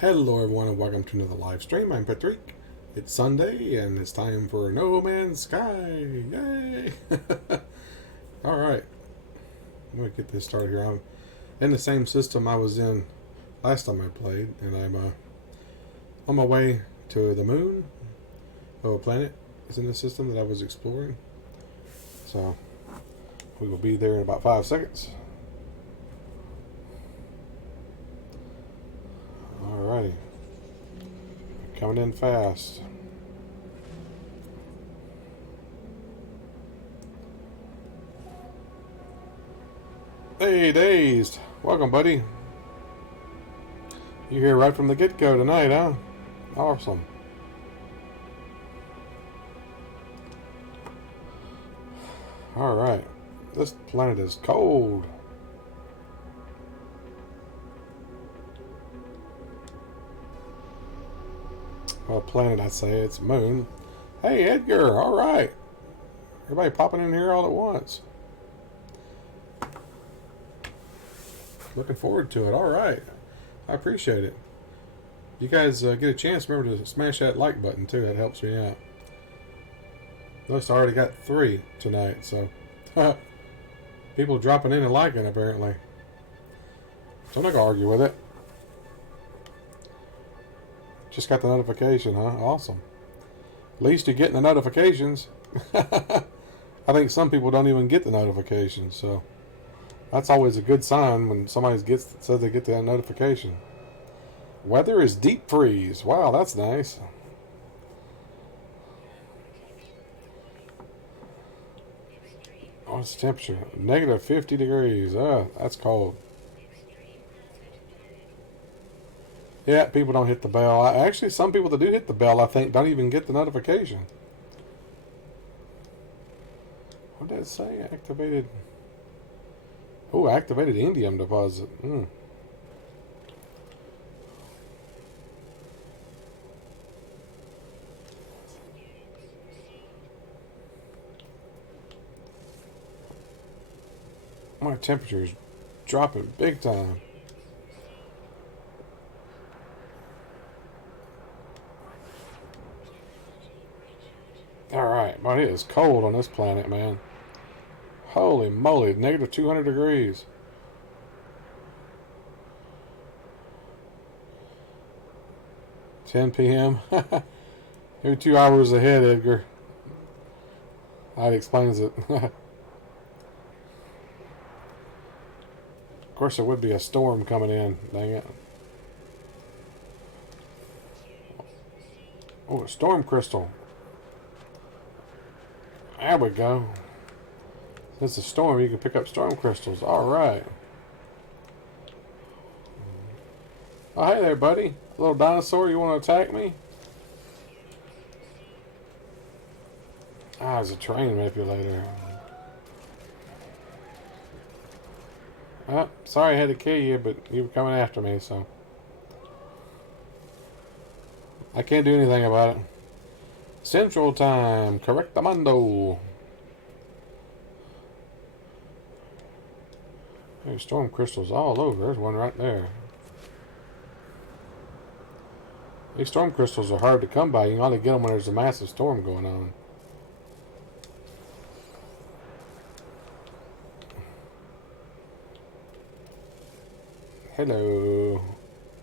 Hello everyone and welcome to another live stream. I'm Petreak. It's Sunday and it's time for No Man's Sky. Yay! Alright. I'm going to get this started here. I'm in the same system I was in last time I played, and I'm on my way to the moon of a planet. It's in the system that I was exploring. So we will be there in about 5 seconds. Alrighty. Coming in fast. Hey, Dazed. Welcome, buddy. You're here right from the get-go tonight, huh? Awesome. Alright. This planet is cold. Well, planet, I say. It's moon. Hey, Edgar. Alright. Everybody popping in here all at once. Looking forward to it. Alright. I appreciate it. You guys get a chance, remember to smash that like button too. That helps me out. Notice I already got 3 tonight, so people dropping in and liking apparently. So I'm not gonna argue with it. Just got the notification, huh? Awesome. At least you're getting the notifications. I think some people don't even get the notifications, so that's always a good sign when somebody says they get that notification. Weather is deep freeze. Wow, that's nice. What's the temperature? Negative 50 degrees. That's cold. Yeah, people don't hit the bell. Actually, some people that do hit the bell, I think, don't even get the notification. What did it say? Activated. Oh, activated indium deposit. My temperature is dropping big time. Alright, but it is cold on this planet, man. Holy moly, negative 200 degrees. $10 p.m. You're 2 hours ahead, Edgar. That explains it. Of course, there would be a storm coming in. Dang it. Oh, a storm crystal. There we go. It's a storm. You can pick up storm crystals. Alright. Oh, hey there, buddy. Little dinosaur, you want to attack me? Ah, it's a terrain manipulator. Oh, sorry I had to kill you, but you were coming after me, so I can't do anything about it. Central time, correctamundo. There's storm crystals all over. There's one right there. These storm crystals are hard to come by. You can only get them when there's a massive storm going on. Hello,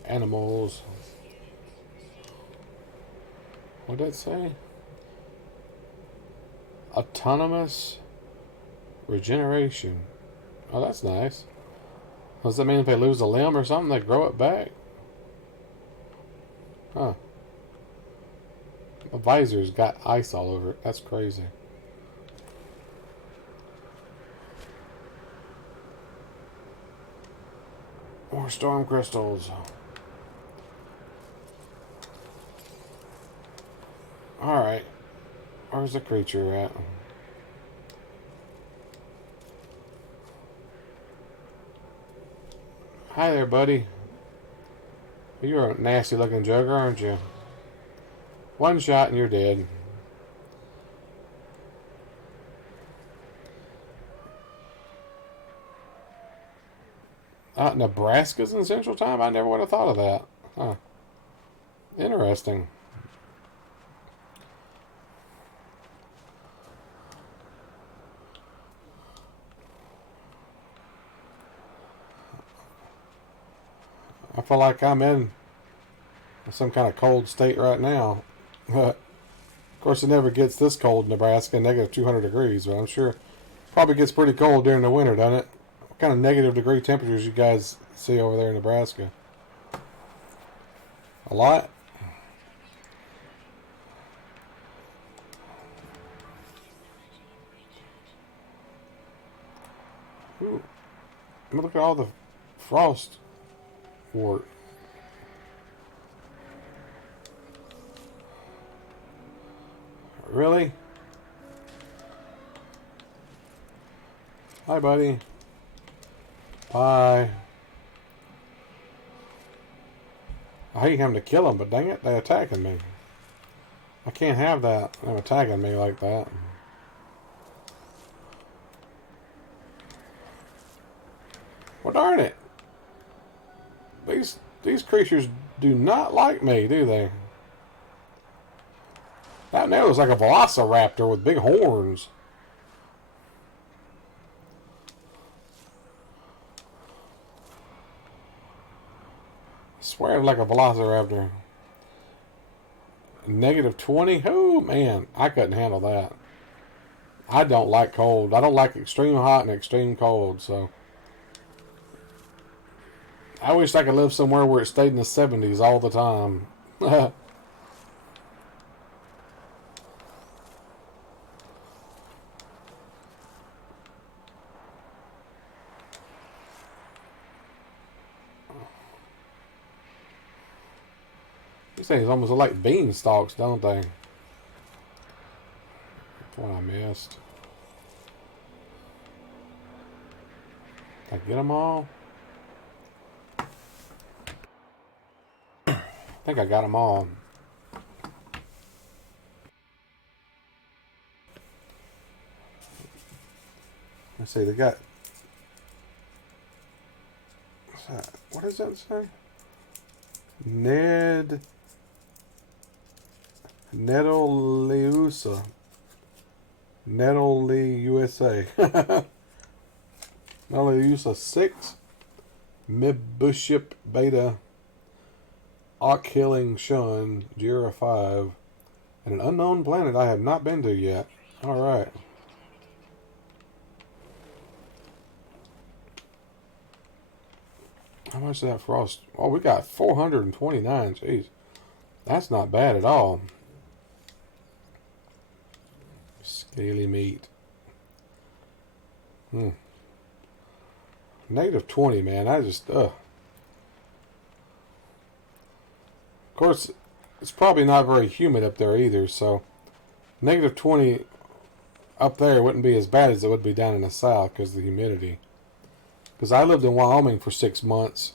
animals. What did that say? Autonomous regeneration. Oh, that's nice. Does that mean if they lose a limb or something, they grow it back? Huh. The visor's got ice all over it. That's crazy. More storm crystals. Alright. Where's the creature at? Hi there, buddy. You're a nasty looking joker, aren't you? One shot and you're dead. Nebraska's in Central Time? I never would have thought of that. Huh. Interesting. I feel like I'm in some kind of cold state right now. Of course, it never gets this cold in Nebraska, negative 200 degrees, but I'm sure it probably gets pretty cold during the winter, doesn't it? What kind of negative degree temperatures you guys see over there in Nebraska? A lot? Ooh, look at all the frost wart. Really? Hi, buddy. Bye. I hate having to kill them, but dang it, they're attacking me. I can't have that. Them attacking me like that. Well, darn it. These creatures do not like me, do they? That now looks like a velociraptor with big horns. I swear it's like a velociraptor. Negative 20? Oh, man. I couldn't handle that. I don't like cold. I don't like extreme hot and extreme cold, so... I wish I could live somewhere where it stayed in the 70s all the time. These things almost look like beanstalks, don't they? That's what I missed. Did I get them all? I think I got them all. Let's see, they got... What's that? What does that say? Netoleusa. Netoleusa. Netoleusa 6. Mibbuship Beta. Ock-Hilling Shun. Jira 5. And an unknown planet I have not been to yet. Alright. How much is that frost? Oh, we got 429. Jeez. That's not bad at all. Scaly meat. Negative 20, man. I just, Of course, it's probably not very humid up there either, so negative 20 up there wouldn't be as bad as it would be down in the south because of the humidity. Because I lived in Wyoming for 6 months,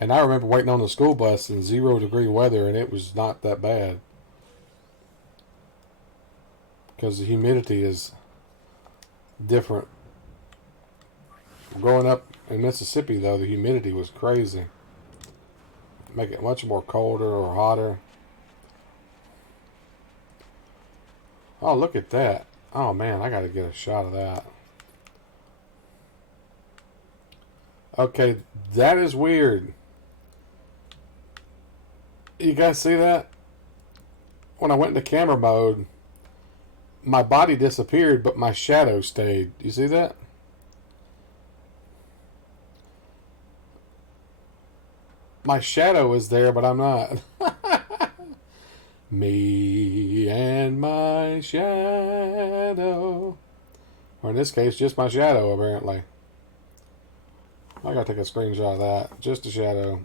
and I remember waiting on the school bus in 0-degree weather, and it was not that bad. Because the humidity is different. Growing up in Mississippi, though, the humidity was crazy. Make it much more colder or hotter. Oh, look at that. Oh, man, I got to get a shot of that. Okay, that is weird. You guys see that? When I went into camera mode, my body disappeared, but my shadow stayed. You see that? My shadow is there, but I'm not. Me and my shadow. Or in this case, just my shadow, apparently. I gotta take a screenshot of that. Just a shadow.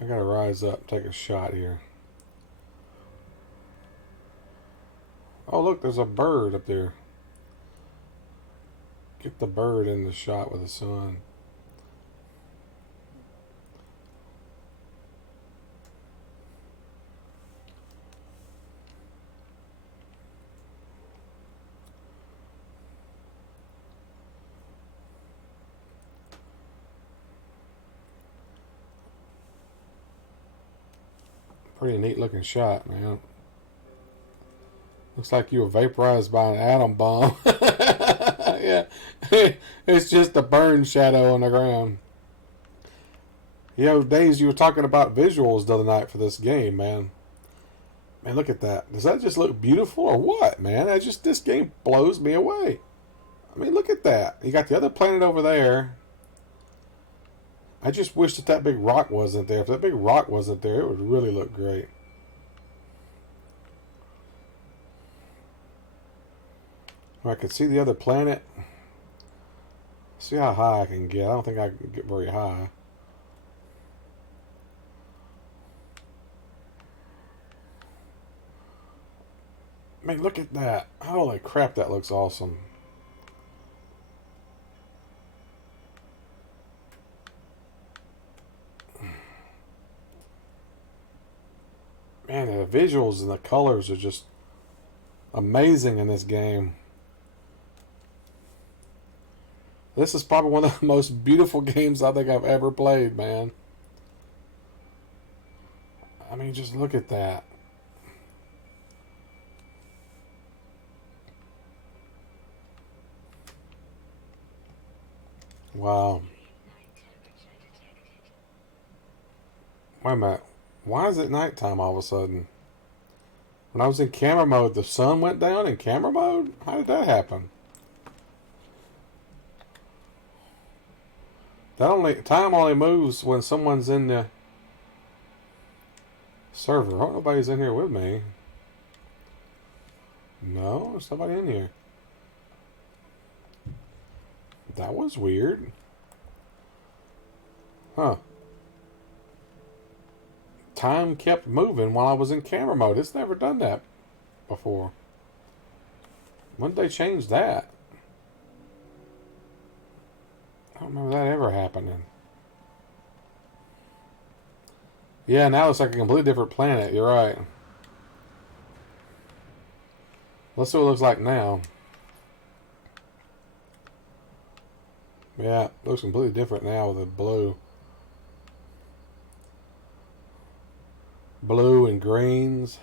I gotta rise up, take a shot here. Oh, look, there's a bird up there. Get the bird in the shot with the sun. Pretty neat looking shot, man. Looks like you were vaporized by an atom bomb. Yeah. It's just a burn shadow on the ground. You know, Days, you were talking about visuals the other night for this game, man. Man, look at that. Does that just look beautiful or what, man? This game blows me away. I mean, look at that. You got the other planet over there. I just wish that big rock wasn't there. If that big rock wasn't there, it would really look great. I could see the other planet. See how high I can get. I don't think I can get very high. I mean, look at that. Holy crap, that looks awesome. Man, the visuals and the colors are just amazing in this game. This is probably one of the most beautiful games I think I've ever played, man. I mean, just look at that. Wow. Wait a minute. Why is it nighttime all of a sudden? When I was in camera mode, the sun went down in camera mode? How did that happen? Time only moves when someone's in the server. I hope nobody's in here with me. No, there's nobody in here. That was weird. Huh. Time kept moving while I was in camera mode. It's never done that before. When did they change that? I don't remember that ever happening. Yeah, now it's like a completely different planet. You're right. Let's see what it looks like now. Yeah, it looks completely different now with the blue. Blue and greens.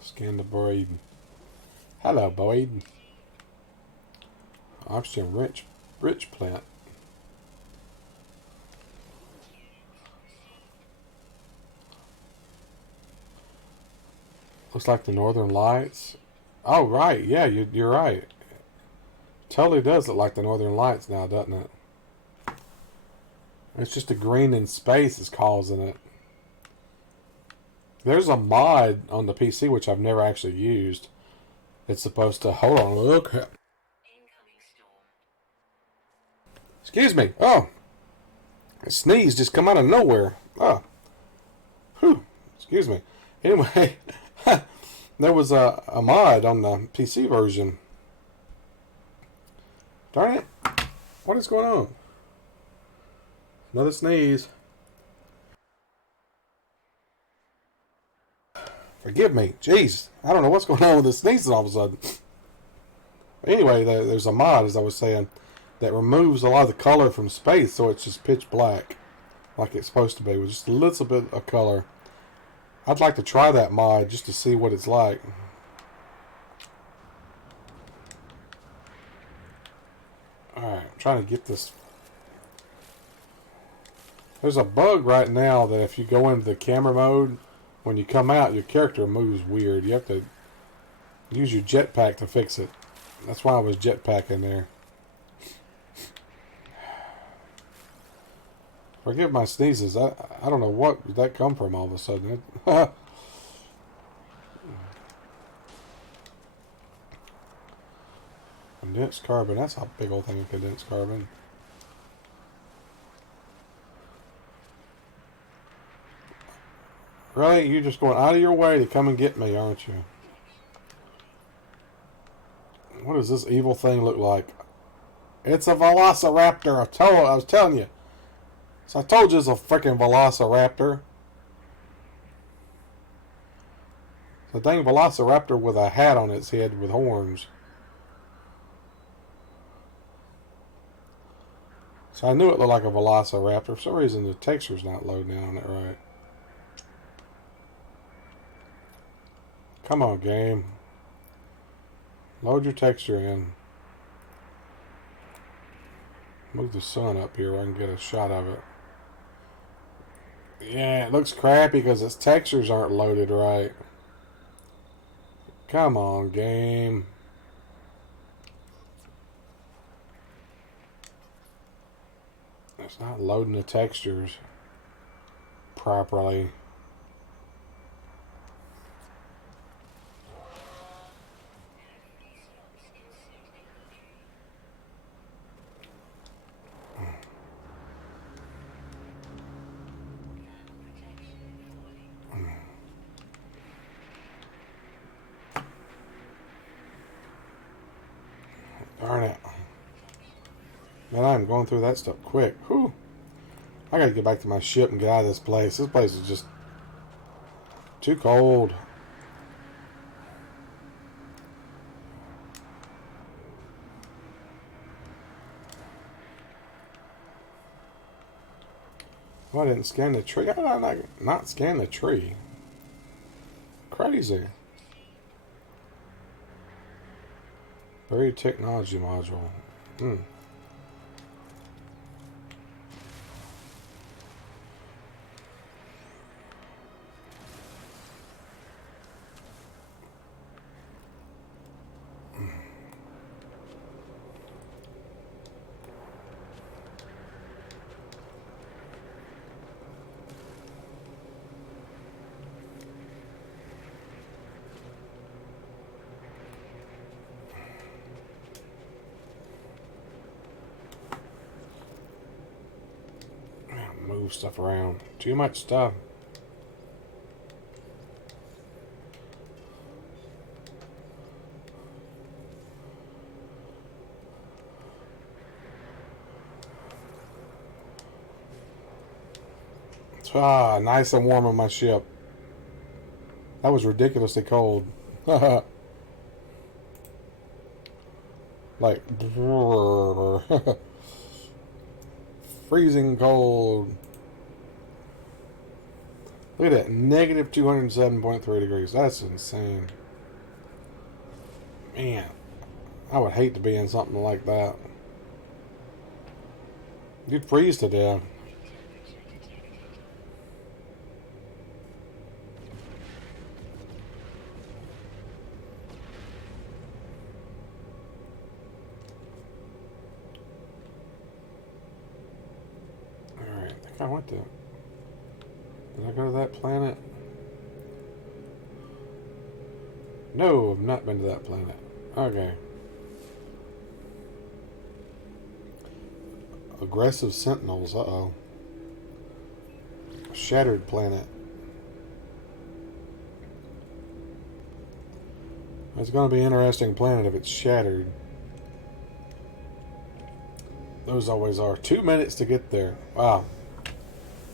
Scan the Boyd. Hello, Boyd. Oxygen rich plant. Looks like the Northern Lights. Oh, right. Yeah, you're right. Totally does look like the Northern Lights now, doesn't it? It's just the green in space is causing it. There's a mod on the PC which I've never actually used. It's supposed to... Hold on, look. Excuse me. Oh. A sneeze just come out of nowhere. Oh. Whew. Excuse me. Anyway, there was a mod on the PC version. Darn it. What is going on? Another sneeze. Forgive me. Jeez. I don't know what's going on with the sneezes all of a sudden. Anyway, there's a mod, as I was saying, that removes a lot of the color from space, so it's just pitch black. Like it's supposed to be, with just a little bit of color. I'd like to try that mod just to see what it's like. Alright, I'm trying to get this. There's a bug right now that if you go into the camera mode, when you come out, your character moves weird. You have to use your jetpack to fix it. That's why I was jetpacking there. Forgive my sneezes. I don't know what did that come from all of a sudden. Condensed carbon. That's a big old thing of condensed carbon. Really? You're just going out of your way to come and get me, aren't you? What does this evil thing look like? It's a velociraptor. I was telling you. So I told you it's a freaking velociraptor. It's a dang velociraptor with a hat on its head with horns. So I knew it looked like a velociraptor. For some reason, the texture's not loading in on it right. Come on, game. Load your texture in. Move the sun up here where I can get a shot of it. Yeah, it looks crappy because its textures aren't loaded right. Come on, game. It's not loading the textures properly. Darn it. Man, I'm going through that stuff quick. Whew. I gotta get back to my ship and get out of this place. This place is just too cold. Well, I didn't scan the tree. How did I not scan the tree? Crazy. Buried technology module. Move stuff around. Too much stuff. Ah, nice and warm on my ship. That was ridiculously cold. Like freezing cold. Look at that, negative 207.3 degrees. That's insane. Man, I would hate to be in something like that. You'd freeze to death. Alright, I think I went to... Did I go to that planet? No, I've not been to that planet. Okay. Aggressive sentinels, uh-oh. Shattered planet. It's going to be an interesting planet if it's shattered. Those always are. 2 minutes to get there. Wow.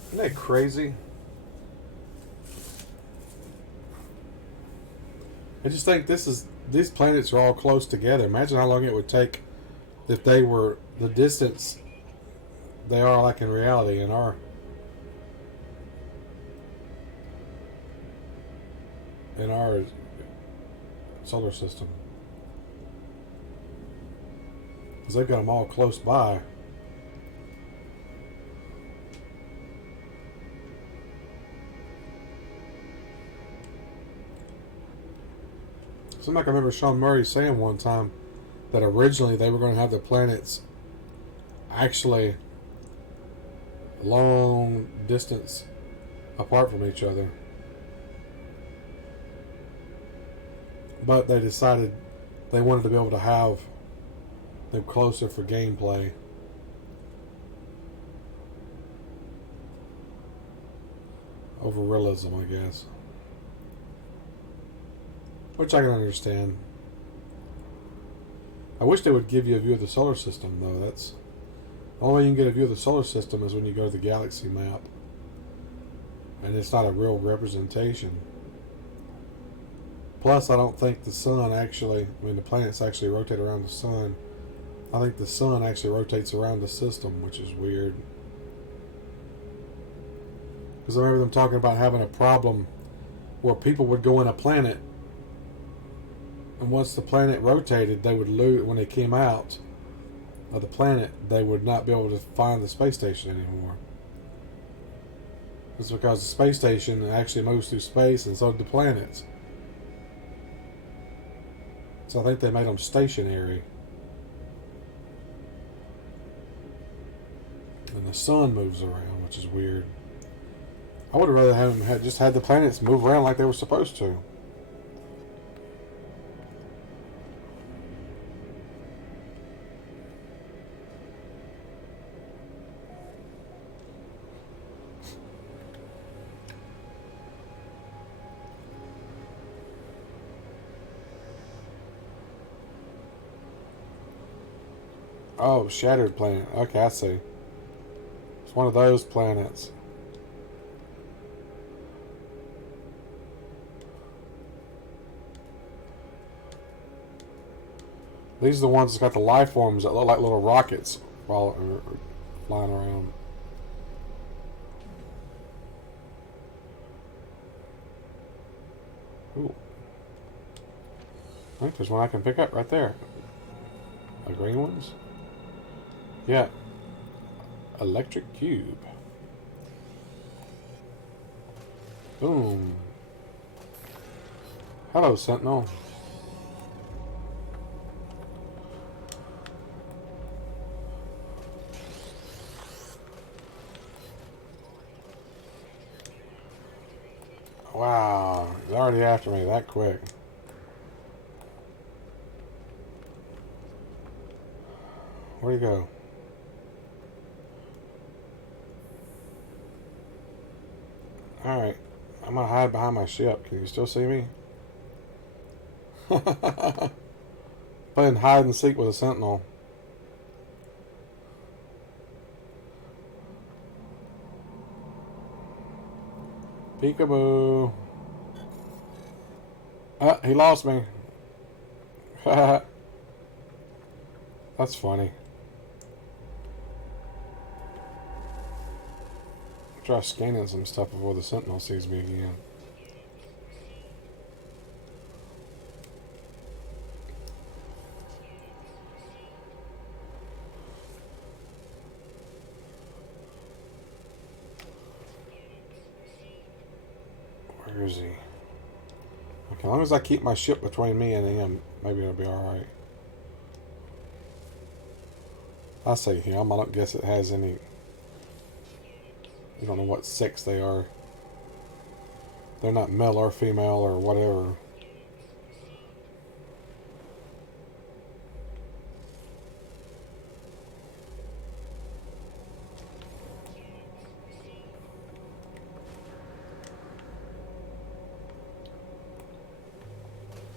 Isn't that crazy? I just think these planets are all close together. Imagine how long it would take if they were the distance they are like in reality in our solar system. Because they've got them all close by. Seems like I remember Sean Murray saying one time that originally they were going to have the planets actually long distance apart from each other. But they decided they wanted to be able to have them closer for gameplay. Over realism, I guess. Which I can understand. I wish they would give you a view of the solar system, though. That's the only way you can get a view of the solar system is when you go to the galaxy map. And it's not a real representation. Plus, I don't think the sun actually, the planets actually rotate around the sun I think the sun actually rotates around the system, which is weird. Because I remember them talking about having a problem where people would go in a planet, and once the planet rotated, they would lose. When they came out of the planet, they would not be able to find the space station anymore. It's because the space station actually moves through space, and so do the planets. So I think they made them stationary. And the sun moves around, which is weird. I would have rather have them just had the planets move around like they were supposed to. Oh, shattered planet. Okay, I see. It's one of those planets. These are the ones that got the life forms that look like little rockets while flying around. Ooh. I think there's one I can pick up right there. The green ones? Yeah. Electric cube. Boom. Hello, Sentinel. Wow, he's already after me that quick. Where'd he go? Alright, I'm gonna hide behind my ship. Can you still see me? Playing hide and seek with a sentinel. Peekaboo. Ah, he lost me. That's funny. Try scanning some stuff before the sentinel sees me again. Where is he? Okay, as long as I keep my ship between me and him, maybe it'll be alright. I say him. I don't guess it has any. You don't know what sex they are. They're not male or female or whatever.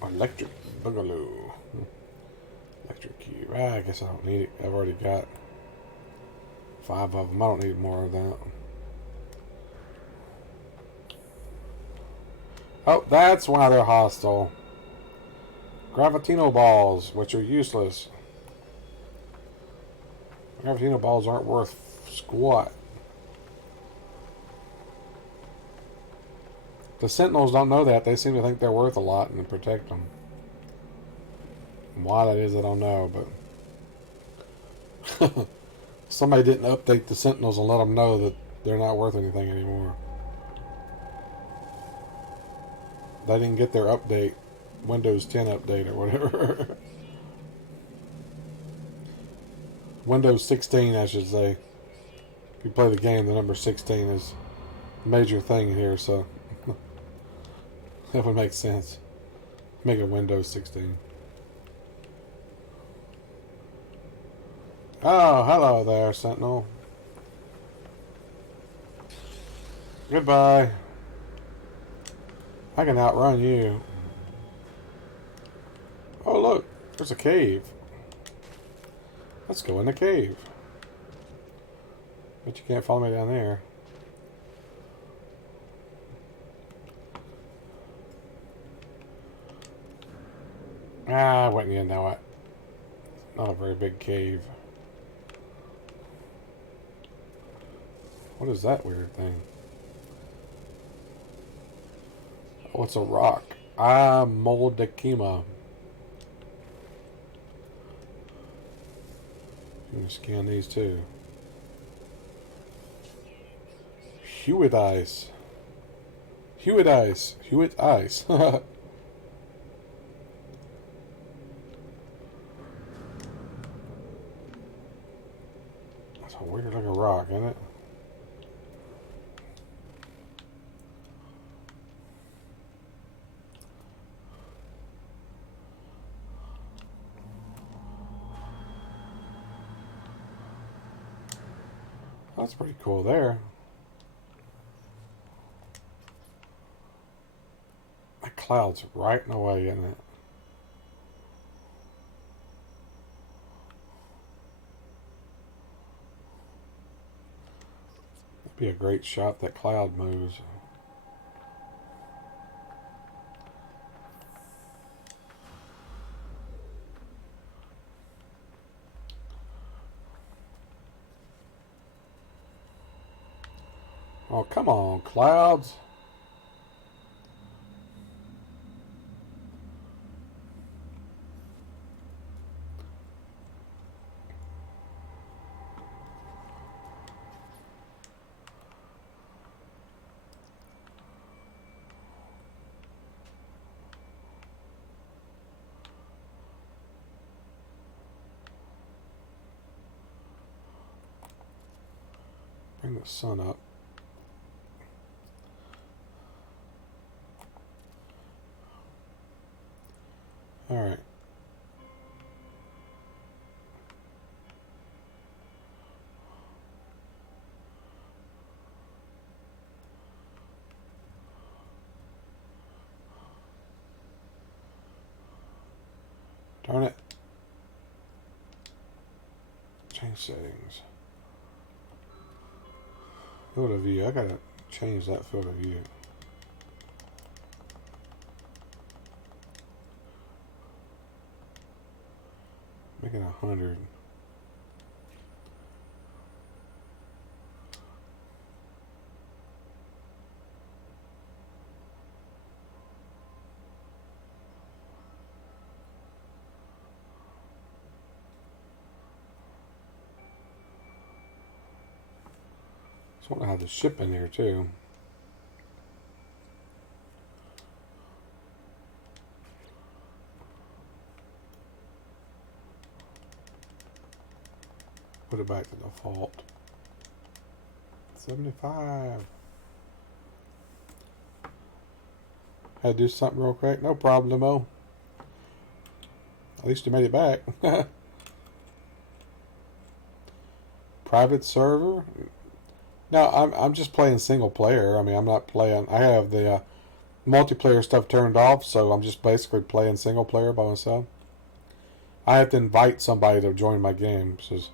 Electric Boogaloo. Electric cube. Ah, I guess I don't need it. I've already got 5 of them. I don't need more of that. Oh, that's why they're hostile. Gravitino balls, which are useless. Gravitino balls aren't worth squat. The Sentinels don't know that. They seem to think they're worth a lot and protect them. Why that is, I don't know, but somebody didn't update the Sentinels and let them know that they're not worth anything anymore. They didn't get their update, Windows 10 update or whatever. Windows 16, I should say. If you play the game, the number 16 is a major thing here, so that would make sense. Make it Windows 16. Oh, hello there, Sentinel. Goodbye. I can outrun you. Oh, look. There's a cave. Let's go in the cave. But you can't follow me down there. Ah, I wouldn't even know it. Not a very big cave. What is that weird thing? Oh, it's a rock. Ah, Moldekima. You can scan these too. Hewitt ice. Hewitt ice. Hewitt ice. That's a weird looking rock, isn't it? That's pretty cool there. That cloud's right in the way, isn't it? That'd be a great shot. That cloud moves. Oh, come on, clouds. Bring the sun up. All right. Darn it. Change settings. Field of view. I gotta change that field of view. Make it 100. Just want to have the ship in here too. Put it back to default. 75. Had to do something real quick. No problemo. At least you made it back. Private server. No, I'm just playing single player. I mean, I'm not playing. I have the multiplayer stuff turned off, so I'm just basically playing single player by myself. I have to invite somebody to join my game, because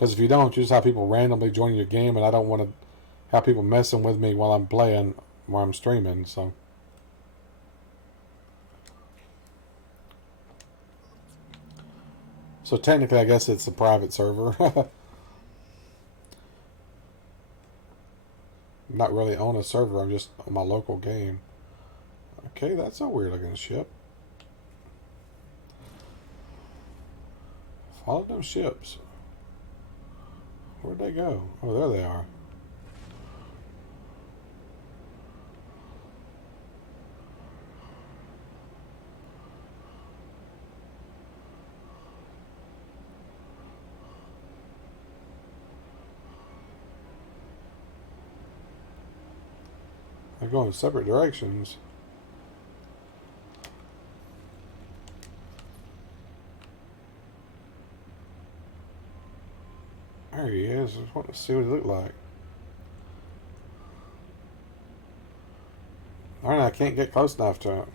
if you don't, you just have people randomly joining your game, and I don't want to have people messing with me while I'm playing, while I'm streaming. So technically, I guess it's a private server. I'm not really on a server. I'm just on my local game. Okay, that's a weird looking ship. Follow them ships. Where'd they go? Oh, there they are. They're going in separate directions. There he is. I just want to see what he looked like. Alright, I can't get close enough to it.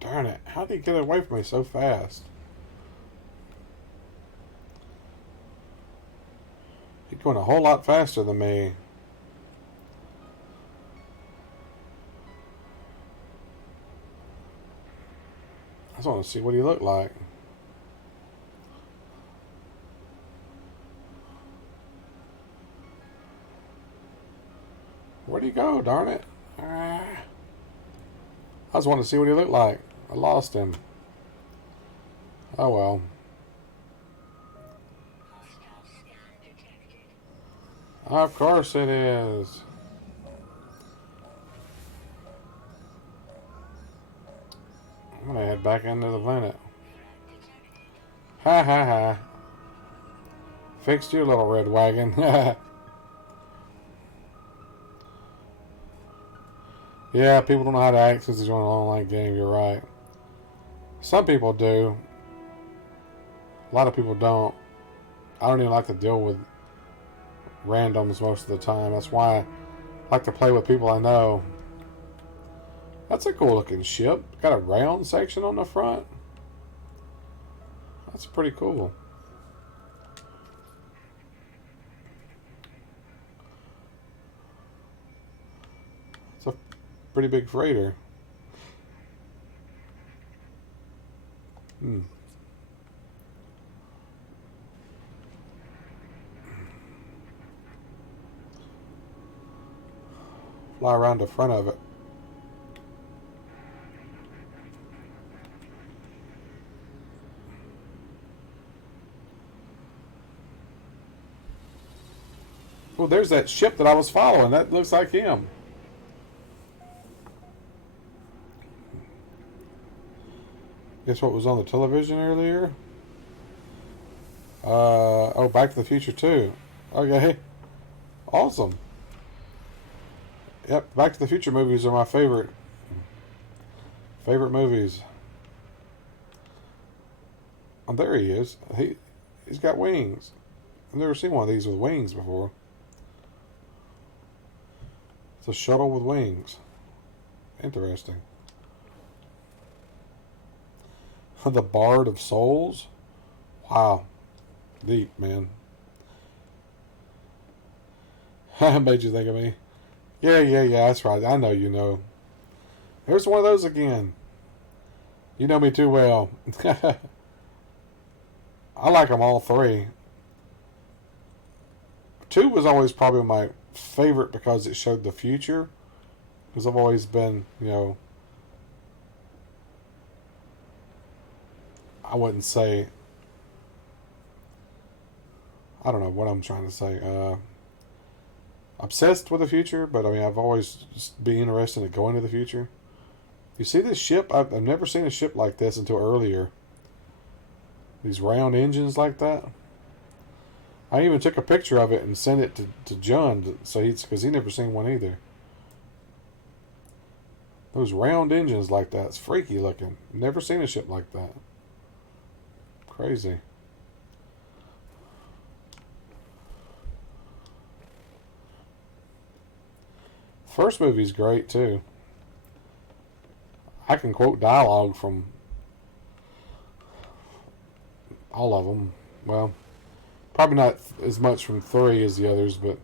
Darn it. How did he get away from me so fast? going a whole lot faster than me. I just want to see what he looked like. Where'd he go, darn it? I just wanted to see what he looked like. I lost him. Oh well. Of course it is. I'm gonna head back into the planet. Ha ha ha. Fixed you, little red wagon. Yeah, people don't know how to act since they're doing an online game, you're right. Some people do. A lot of people don't. I don't even like to deal with randoms most of the time. That's why I like to play with people I know. That's a cool looking ship. Got a round section on the front. That's pretty cool. It's a pretty big freighter. Fly around the front of it. Oh, there's that ship that I was following. That looks like him. Guess what was on the television earlier? Oh, Back to the Future 2. Okay. Awesome. Yep, Back to the Future movies are my favorite movies. Oh, there he is. He's got wings. I've never seen one of these with wings before. It's a shuttle with wings. Interesting. The Bard of Souls? Wow. Deep, man. Made you think of me. Yeah, that's right. I know you know. There's one of those again. You know me too well. I like them all three. 2 was always probably my favorite because it showed the future. Because I've always been, I wouldn't say, I don't know what I'm trying to say. Obsessed with the future, but I mean, I've always just been interested in going to the future. You see this ship? I've never seen a ship like this until earlier. These round engines like that. I even took a picture of it and sent it to John, so because he never seen one either. Those round engines like that, it's freaky looking. Never seen a ship like that. Crazy. First movie's great too. I can quote dialogue from all of them. Well, probably not as much from 3 as the others, but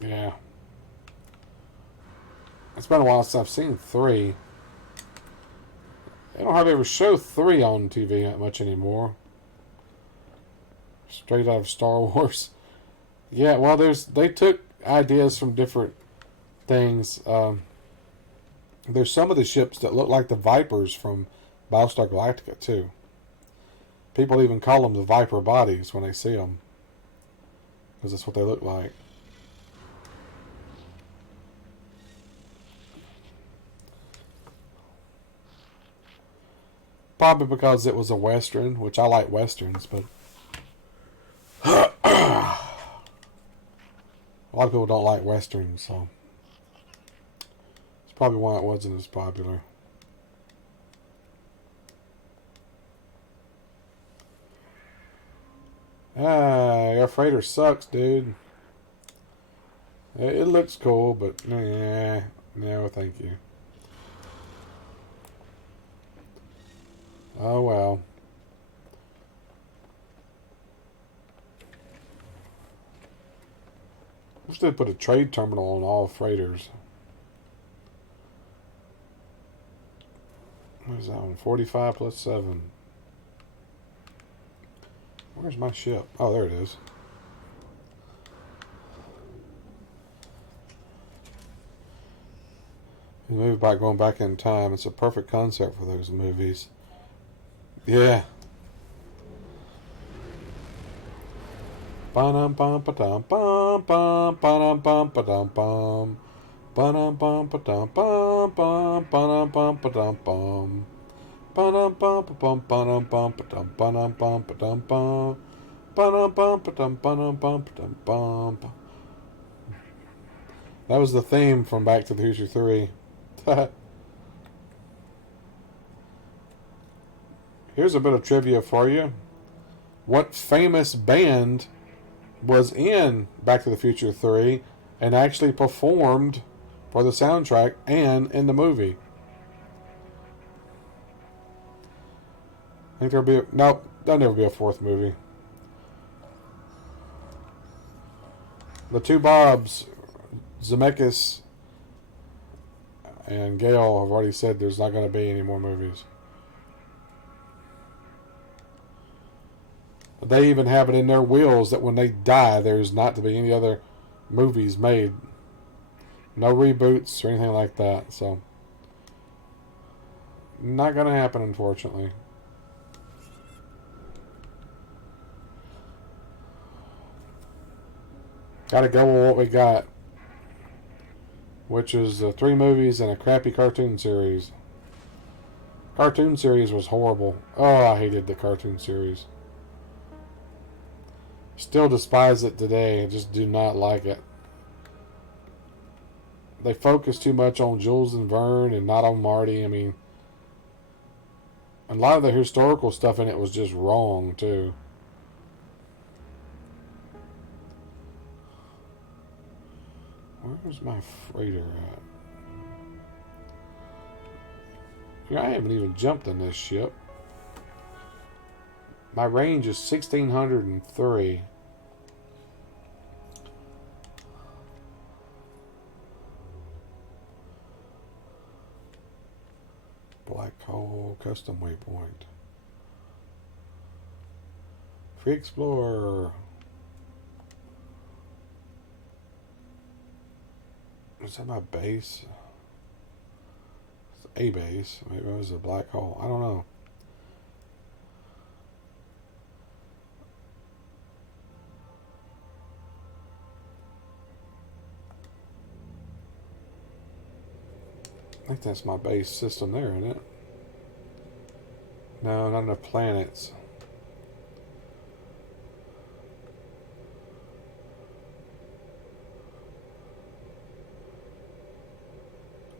yeah. It's been a while since I've seen 3. They don't hardly ever show 3 on TV that much anymore. Straight out of Star Wars. Yeah, well, they took ideas from different things. There's some of the ships that look like the Vipers from Battlestar Galactica too. People even call them the Viper bodies when they see them, because that's what they look like. Probably because it was a Western, which I like Westerns, but a lot of people don't like Westerns, so it's probably why it wasn't as popular. Your freighter sucks, dude. It looks cool, but no, thank you. Oh well. Wish they'd put a trade terminal on all freighters. What is that one? 45 plus 7. Where's my ship? Oh, there it is. The movie about going back in time. It's a perfect concept for those movies. Yeah. Ba-dum bum ba-dum bum bum ba-dum bum ba-dum bum ba-dum bum ba-dum bum bum ba-dum bum ba-dum bum ba-dum bum ba-bum ba-dum bum ba-dum ba-dum bum ba-dum bum ba-dum bum ba-dum ba-dum bum ba-dum bum. That was the theme from Back to the Future 3. Here's a bit of trivia for you. What famous band was in Back to the Future 3 and actually performed for the soundtrack and in the movie? I think there'll be nope, there'll never be a fourth movie. The two Bobs, Zemeckis and Gale, have already said there's not going to be any more movies. They even have it in their wills that when they die, there's not to be any other movies made. No reboots or anything like that. So, not going to happen, unfortunately. Got to go with what we got, which is 3 movies and a crappy cartoon series. Cartoon series was horrible. Oh, I hated the cartoon series. Still despise it today. I just do not like it. They focus too much on Jules and Vern and not on Marty. I mean, a lot of the historical stuff in it was just wrong, too. Where's my freighter at? I haven't even jumped in this ship. My range is 1,603. Black hole, custom waypoint. Free Explorer. Is that my base? It's a base. Maybe it was a black hole. I don't know. I think that's my base system there, isn't it? No, not enough planets.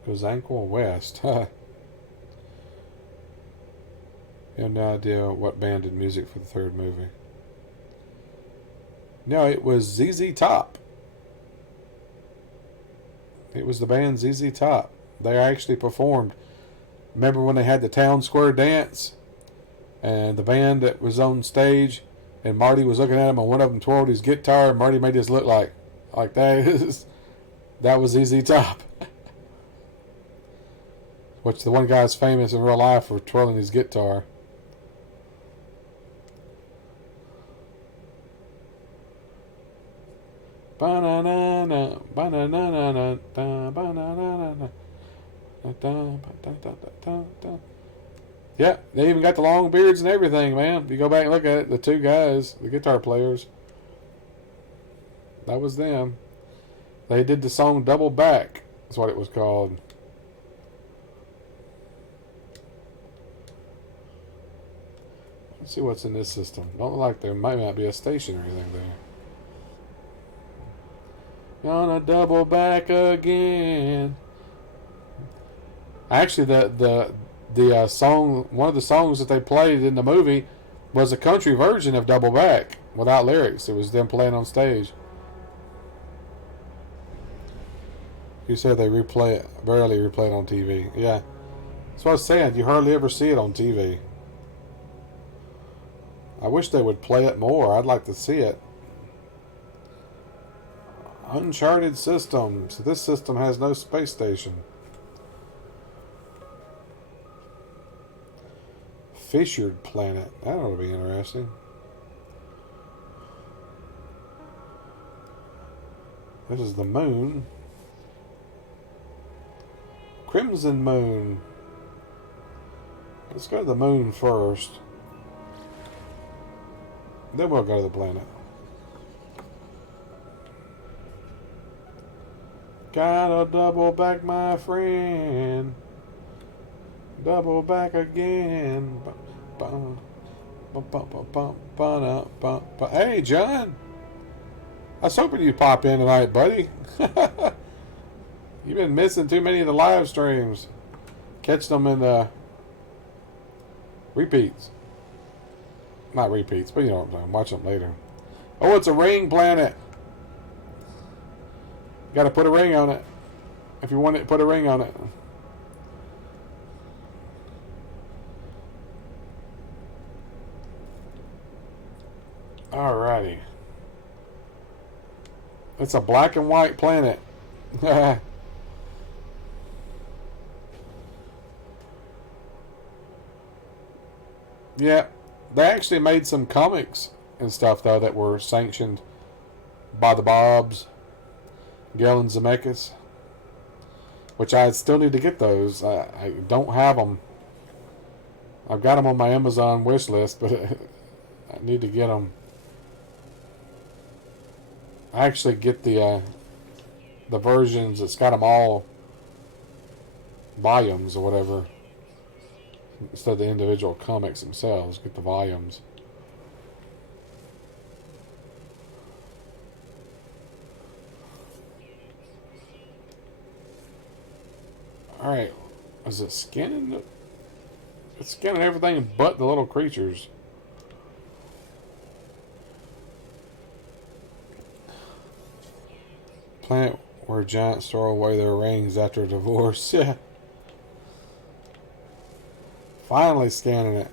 Goes Ankle West. You have no idea what band did music for the third movie. No, it was ZZ Top. It was the band ZZ Top. They actually performed. Remember when they had the town square dance? And the band that was on stage, and Marty was looking at him, and one of them twirled his guitar, and Marty made this look like that. That was ZZ Top. Which the one guy's famous in real life for twirling his guitar. Ba-na-na-na, ba-na-na-na-na, ba-na-na-na-na. Yeah, they even got the long beards and everything, man. If you go back and look at it, the two guys, the guitar players, that was them. They did the song Double Back. That's what it was called. Let's see what's in this system. Don't look like there might not be a station or anything there. Gonna double back again. Actually, the song, one of the songs that they played in the movie was a country version of Double Back without lyrics. It was them playing on stage. You said they replay it, barely replay it on TV. Yeah, that's what I was saying. You hardly ever see it on TV. I wish they would play it more. I'd like to see it. Uncharted system. So this system has no space station. Fissured planet. That ought to be interesting. This is the moon. Crimson Moon. Let's go to the moon first. Then we'll go to the planet. Gotta double back, my friend. Double back again. Hey, John. I was hoping you'd pop in tonight, buddy. You've been missing too many of the live streams. Catch them in repeats. Not repeats, but you know what I'm talking. Watch them later. Oh, it's a ring planet. Got to put a ring on it. If you want it, put a ring on it. Alrighty. It's a black and white planet. Yeah, they actually made some comics and stuff though that were sanctioned by the Bobs, Galen and Zemeckis, which I still need to get those. I don't have them. I've got them on my Amazon wish list, but I need to get them. I actually get the versions that's got them all volumes or whatever. Instead of the individual comics themselves, get the volumes. Alright, is it scanning? It's scanning everything but the little creatures. Planet where giants throw away their rings after divorce. Yeah. Finally scanning it.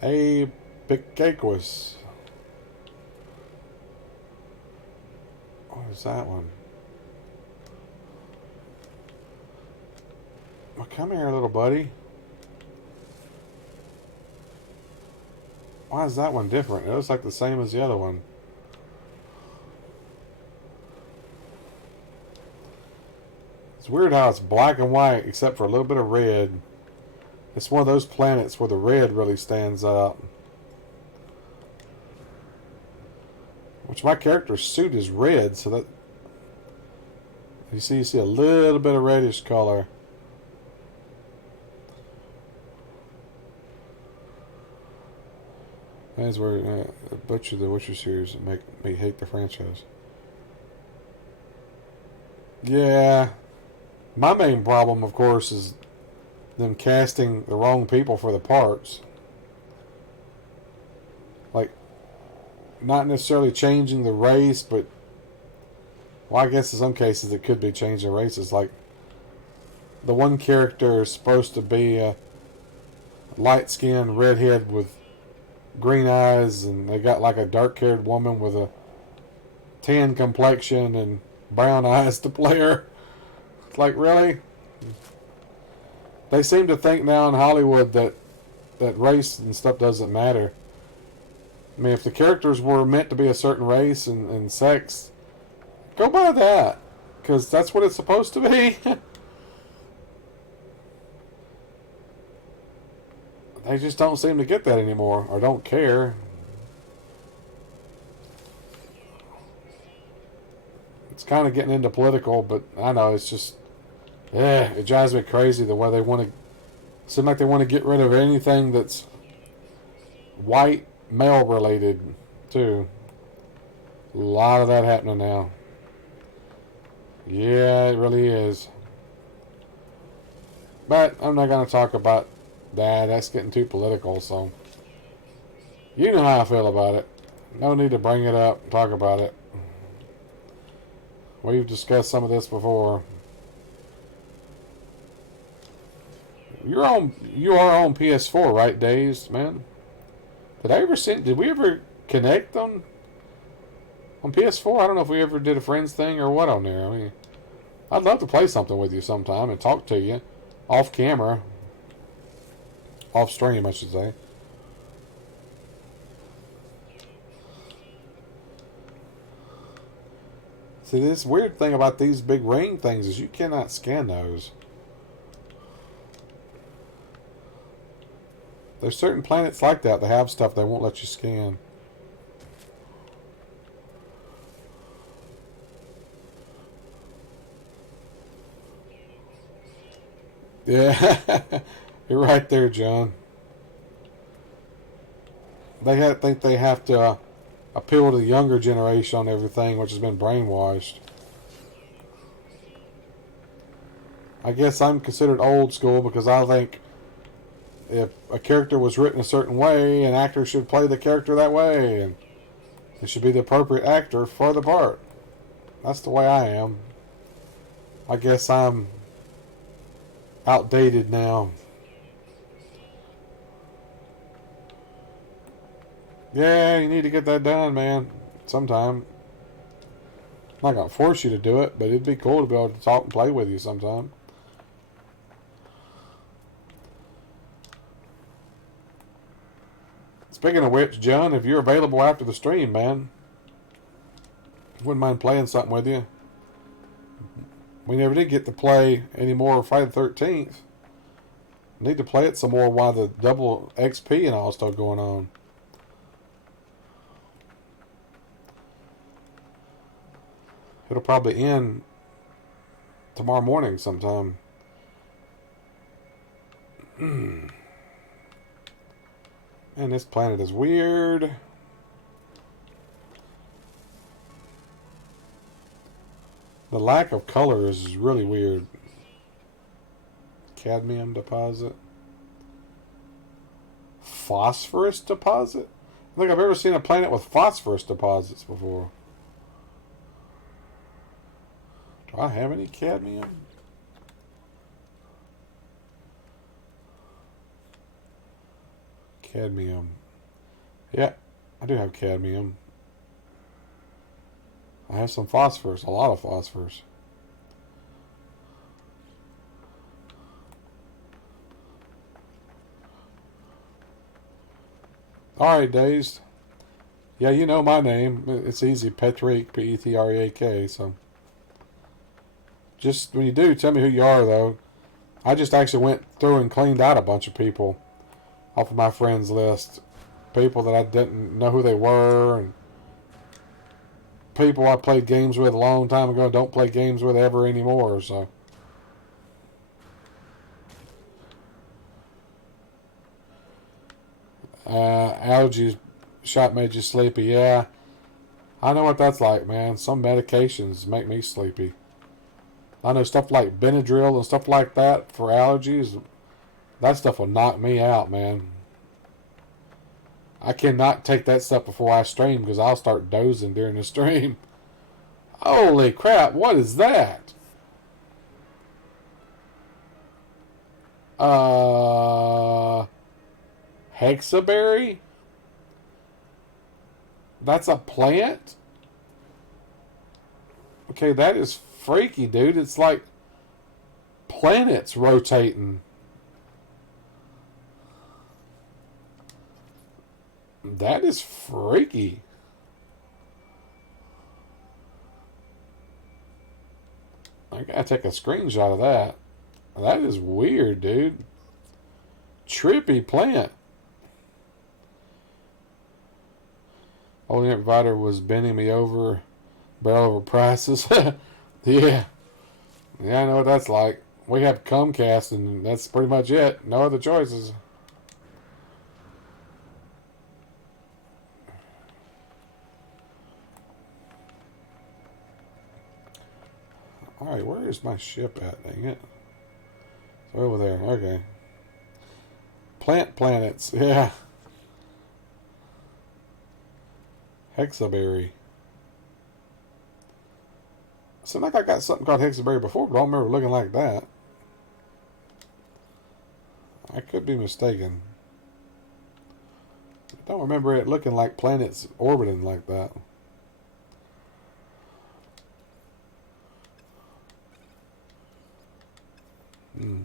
Hey, Petreak. What is that one? Well, come here, little buddy. Why is that one different? It looks like the same as the other one. It's weird how it's black and white except for a little bit of red. It's one of those planets where the red really stands out. Which my character's suit is red, so that you see a little bit of reddish color. That's where Butcher the Witcher series make me hate the franchise. Yeah. My main problem, of course, is them casting the wrong people for the parts. Like, not necessarily changing the race, but, well, I guess in some cases it could be changing races. Like, the one character is supposed to be a light-skinned redhead with green eyes, and they got like a dark-haired woman with a tan complexion and brown eyes to play her. It's like, really? They seem to think now in Hollywood that race and stuff doesn't matter. I mean, if the characters were meant to be a certain race and sex, go by that, because that's what it's supposed to be. They just don't seem to get that anymore, or don't care. It's kind of getting into political, but I know it's just, it drives me crazy the way they want to, seem like they want to get rid of anything that's white male related too. A lot of that happening now. Yeah, it really is. But I'm not going to talk about that. That's getting too political, so you know how I feel about it. No need to bring it up and talk about it. We've discussed some of this before. You are on PS4, right, Days, man? Did we ever connect on On PS4, I don't know if we ever did a friends thing or what on there. I mean, I'd love to play something with you sometime and talk to you. Off camera. Off stream, I should say. See, this weird thing about these big ring things is you cannot scan those. There's certain planets like that have stuff they won't let you scan. Yeah, you're right there, John. They think they have to appeal to the younger generation on everything, which has been brainwashed. I guess I'm considered old school because I think if a character was written a certain way, an actor should play the character that way, and it should be the appropriate actor for the part. That's the way I am. I guess I'm outdated now. Yeah, you need to get that done, man. Sometime. I'm not going to force you to do it, but it'd be cool to be able to talk and play with you sometime. Speaking of which, John, if you're available after the stream, man, wouldn't mind playing something with you. We never did get to play any more Friday the 13th. Need to play it some more while the double XP and all still going on. It'll probably end tomorrow morning sometime. Man, this planet is weird. The lack of color is really weird. Cadmium deposit. Phosphorus deposit? I don't think I've ever seen a planet with phosphorus deposits before. Do I have any cadmium? Cadmium. Yeah, I do have cadmium. I have some phosphorus, a lot of phosphorus. Alright, Dazed. Yeah, you know my name. It's easy, Petreak, P-E-T-R-E-A-K, so. Just, when you do, tell me who you are, though. I just actually went through and cleaned out a bunch of people off of my friends list. People that I didn't know who they were, and people I played games with a long time ago don't play games with ever anymore, so. Allergy shot made you sleepy. Yeah, I know what that's like, man. Some medications make me sleepy. I know stuff like Benadryl and stuff like that for allergies. That stuff will knock me out, man. I cannot take that stuff before I stream because I'll start dozing during the stream. Holy crap, what is that? Hexaberry? That's a plant? Okay, that is freaky, dude. It's like planets rotating. That is freaky. I gotta take a screenshot of that. That is weird, dude. Trippy plant. Old internet provider was bending me over, barrel over prices. Yeah. Yeah, I know what that's like. We have Comcast, and that's pretty much it. No other choices. Alright, where is my ship at? Dang it. It's over there. Okay. Plant planets. Yeah. Hexaberry. Seemed like I got something called Hexaberry before, but I don't remember looking like that. I could be mistaken. I don't remember it looking like planets orbiting like that. Mm.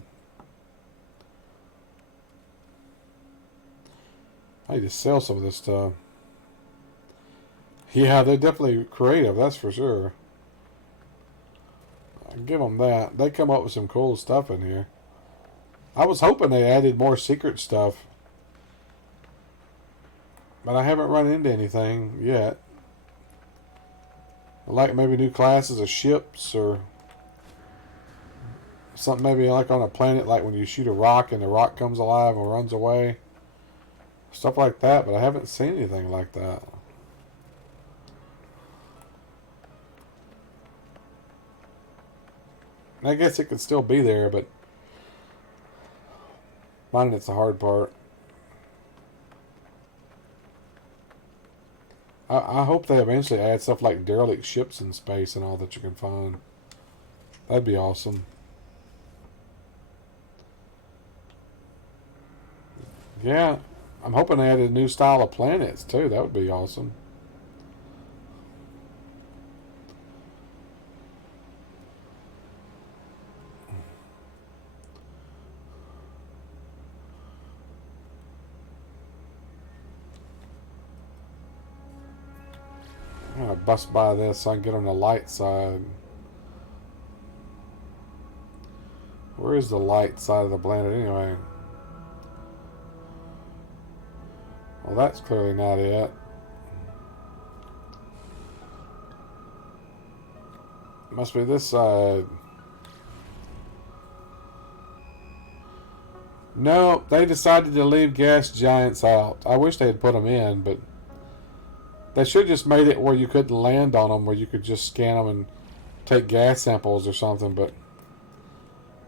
I need to sell some of this stuff. Yeah, they're definitely creative, that's for sure. I give them that. They come up with some cool stuff in here. I was hoping they added more secret stuff, but I haven't run into anything yet. Like maybe new classes of ships or something maybe like on a planet, like when you shoot a rock and the rock comes alive and runs away. Stuff like that, but I haven't seen anything like that. I guess it could still be there, but finding it's the hard part. I hope they eventually add stuff like derelict ships in space and all that you can find. That'd be awesome. Yeah, I'm hoping they added a new style of planets too. That would be awesome. I'm gonna bust by this so I can get on the light side. Where is the light side of the planet anyway? Well, that's clearly not it. Must be this side. No, they decided to leave gas giants out. I wish they had put them in, but they should have just made it where you couldn't land on them, where you could just scan them and take gas samples or something. But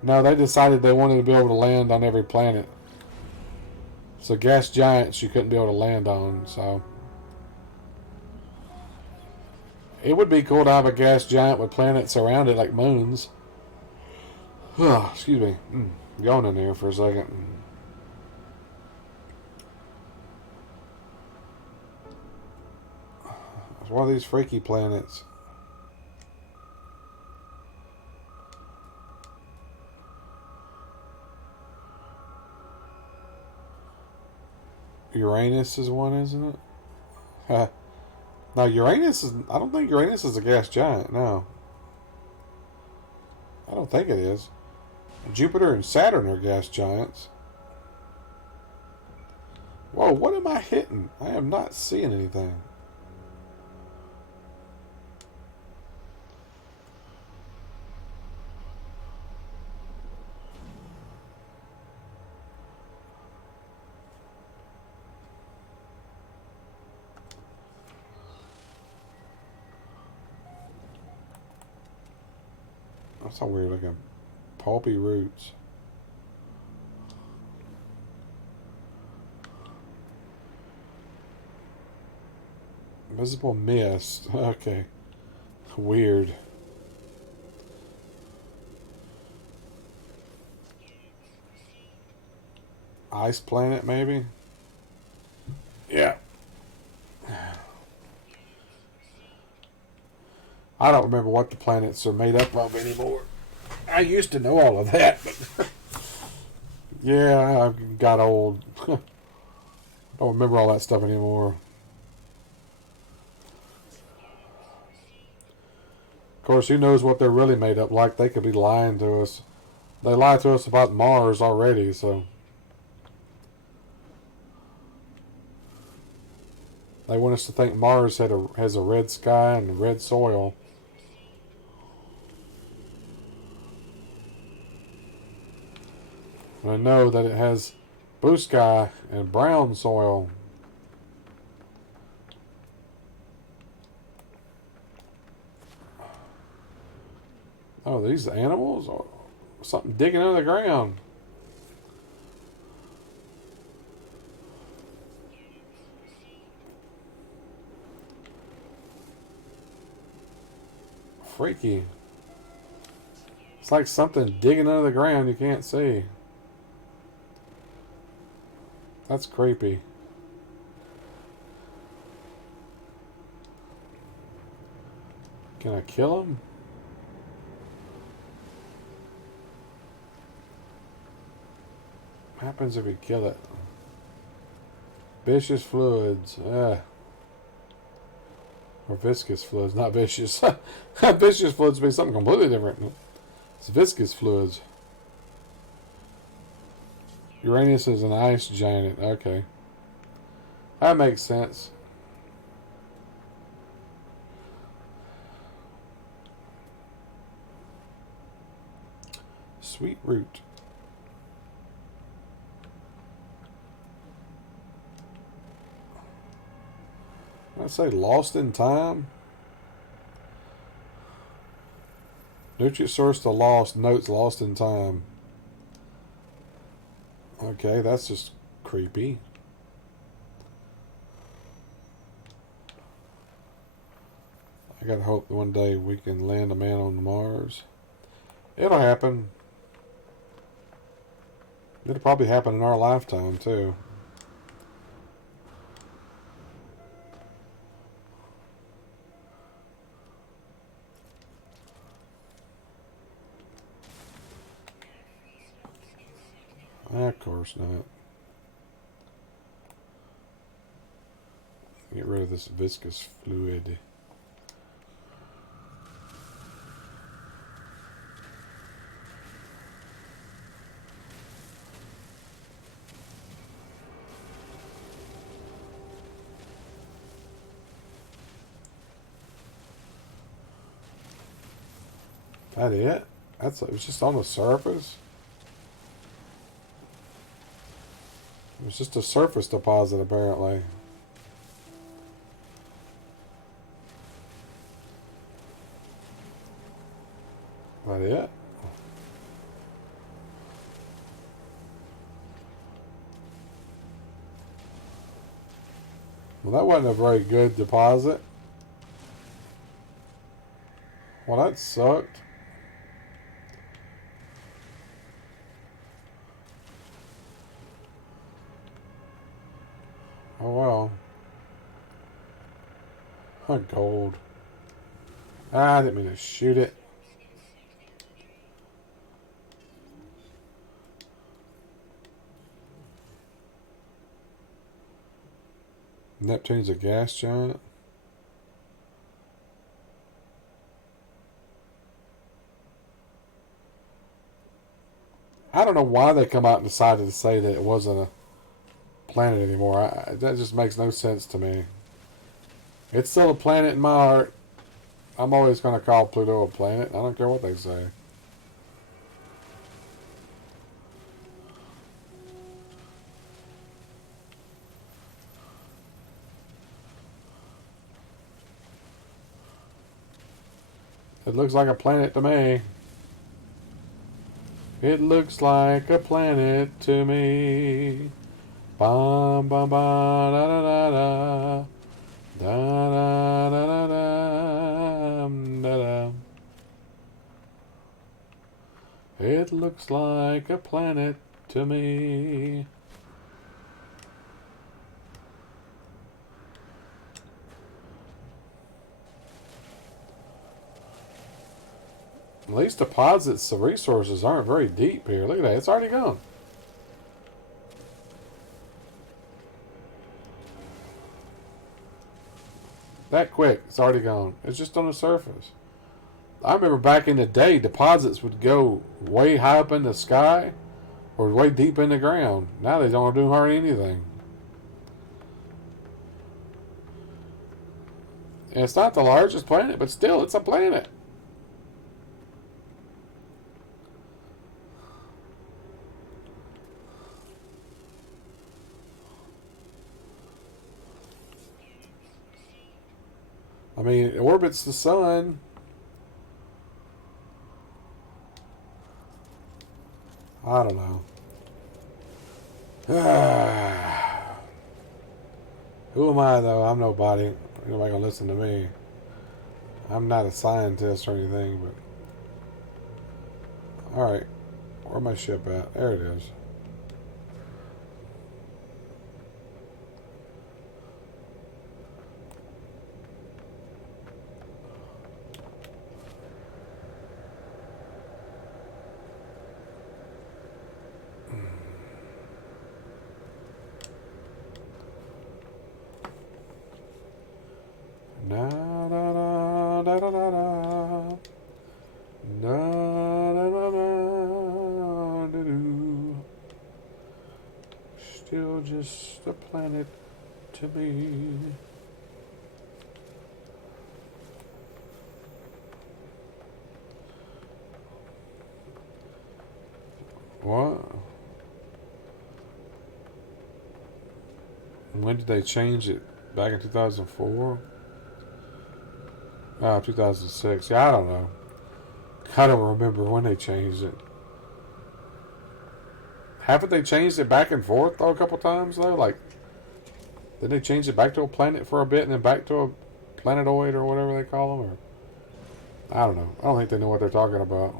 no, they decided they wanted to be able to land on every planet. So gas giants you couldn't be able to land on. So it would be cool to have a gas giant with planets around it like moons. Excuse me. Going in there for a second. It's one of these freaky planets. Uranus is one, isn't it? No, Uranus is... I don't think Uranus is a gas giant, no. I don't think it is. Jupiter and Saturn are gas giants. Whoa, what am I hitting? I am not seeing anything. That's a weird looking pulpy roots. Visible mist. Okay. Weird. Ice planet, maybe? Yeah. I don't remember what the planets are made up of anymore. I used to know all of that, but yeah, I've got old. Don't remember all that stuff anymore. Of course, who knows what they're really made up like? They could be lying to us. They lied to us about Mars already, so they want us to think Mars has a red sky and red soil. And I know that it has blue sky and brown soil. Oh, these animals or something digging under the ground. Freaky. It's like something digging under the ground you can't see. That's creepy. Can I kill him? happens if you kill it? Viscous fluids. Or viscous fluids, not vicious. Viscous fluids would be something completely different. It's viscous fluids. Uranus is an ice giant. Okay. That makes sense. Sweet root. I say lost in time. Nutrient source to lost. Notes lost in time. Okay, that's just creepy. I gotta hope that one day we can land a man on Mars. It'll happen. It'll probably happen in our lifetime, too. Of course not. Get rid of this viscous fluid. That it? It was just on the surface? It was just a surface deposit, apparently. That it? Well, that wasn't a very good deposit. Well, that sucked. Oh, well. Gold. I didn't mean to shoot it. Neptune's a gas giant. I don't know why they come out and decided to say that it wasn't a planet anymore. That just makes no sense to me. It's still a planet in my heart. I'm always going to call Pluto a planet. I don't care what they say. It looks like a planet to me. It looks like a planet to me. Bum bum ba da da da da. Da da da da da da da. It looks like a planet to me. At least deposits of resources aren't very deep here. Look at that. It's already gone. That quick. It's already gone. It's just on the surface. I remember back in the day, deposits would go way high up in the sky or way deep in the ground. Now they don't do hardly anything. And it's not the largest planet, but still, it's a planet. I mean, it orbits the sun. I don't know. Who am I, though? I'm nobody. Nobody gonna listen to me. I'm not a scientist or anything, but... Alright. Where's my ship at? There it is. da da da da. Da da da da da do. Still just a planet to me. What? When did they change it? Back in 2004? 2006. Yeah, I don't know. I don't remember when they changed it. Haven't they changed it back and forth though a couple times though? Like, did they change it back to a planet for a bit and then back to a planetoid or whatever they call them? Or I don't know. I don't think they know what they're talking about.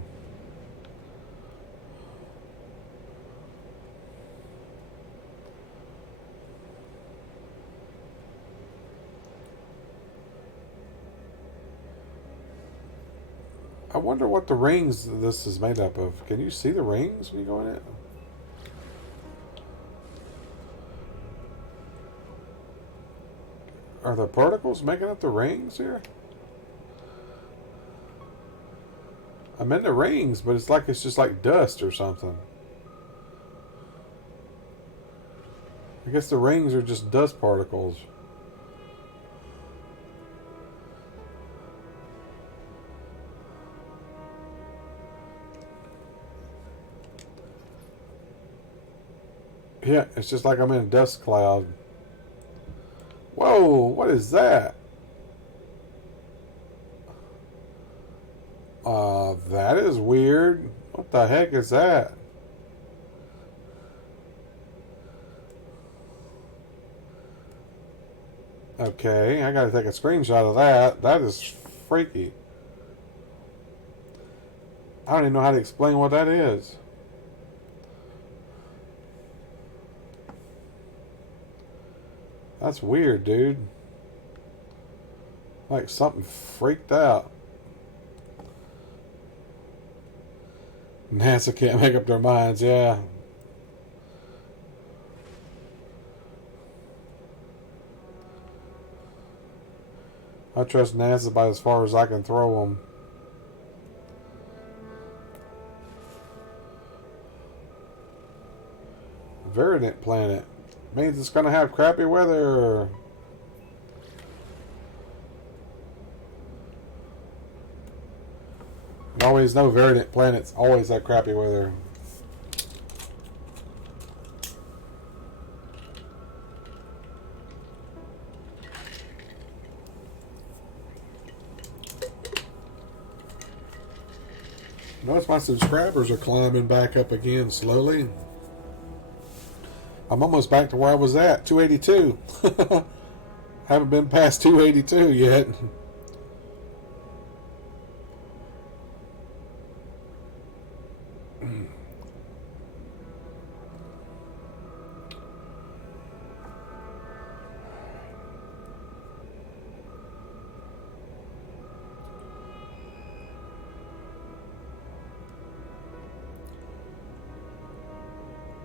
I wonder what the rings this is made up of. Can you see the rings when you go in it? Are the particles making up the rings here? I'm in the rings, but it's like it's just like dust or something. I guess the rings are just dust particles. Yeah, it's just like I'm in a dust cloud. Whoa, what is that? That is weird. What the heck is that? Okay, I gotta take a screenshot of that. That is freaky. I don't even know how to explain what that is. That's weird, dude. Like something freaked out. NASA can't make up their minds, yeah. I trust NASA about as far as I can throw them. Verdant planet. Means it's going to have crappy weather. You always know verdant planets always have crappy weather. Notice my subscribers are climbing back up again slowly. I'm almost back to where I was at, 282. Haven't been past 282 yet.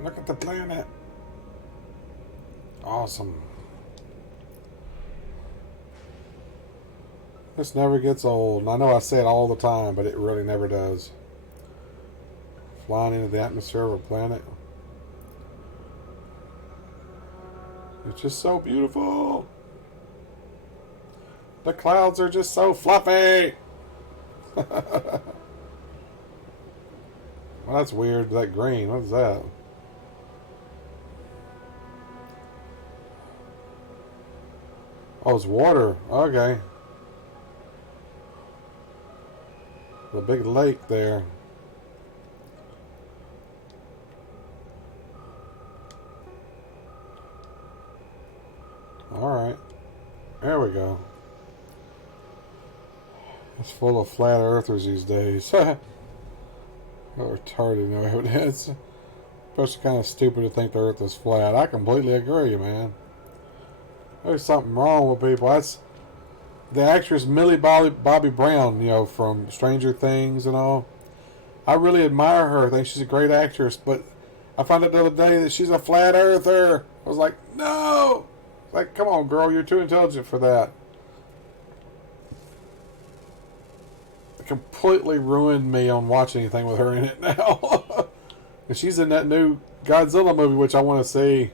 Look at the planet. Awesome. This never gets old. And I know I say it all the time, but it really never does. Flying into the atmosphere of a planet. It's just so beautiful. The clouds are just so fluffy. Well, that's weird. That green. What is that? Oh, it's water. Okay. The big lake there. Alright. There we go. It's full of flat earthers these days. How retarded, no evidence. Especially kind of stupid to think the earth is flat. I completely agree, man. There's something wrong with people. That's the actress Millie Bobby Brown, you know, from Stranger Things and all. I really admire her. I think she's a great actress, but I found out the other day that she's a flat earther. I was like, no! Like, come on, girl, you're too intelligent for that. completely ruined me on watching anything with her in it now. And she's in that new Godzilla movie, which I want to see.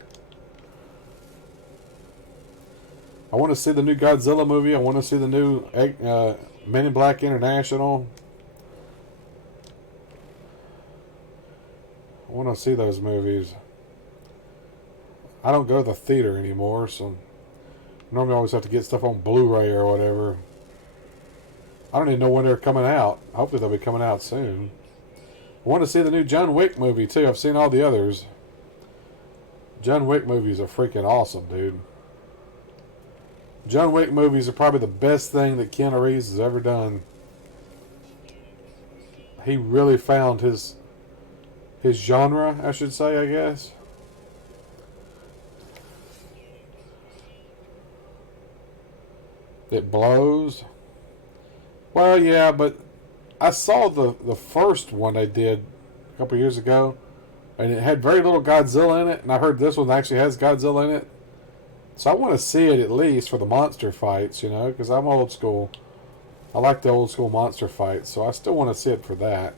I want to see the new Godzilla movie. I want to see the new Men in Black International. I want to see those movies. I don't go to the theater anymore, so normally I always have to get stuff on Blu-ray or whatever. I don't even know when they're coming out. Hopefully they'll be coming out soon. I want to see the new John Wick movie too. I've seen all the others. John Wick movies are freaking awesome, dude. John Wick movies are probably the best thing that Keanu Reeves has ever done. He really found his genre, I should say, I guess. It blows. Well, yeah, but I saw the first one they did a couple years ago, and it had very little Godzilla in it, and I heard this one actually has Godzilla in it. So I want to see it at least for the monster fights, you know, because I'm old school. I like the old school monster fights, so I still want to see it for that.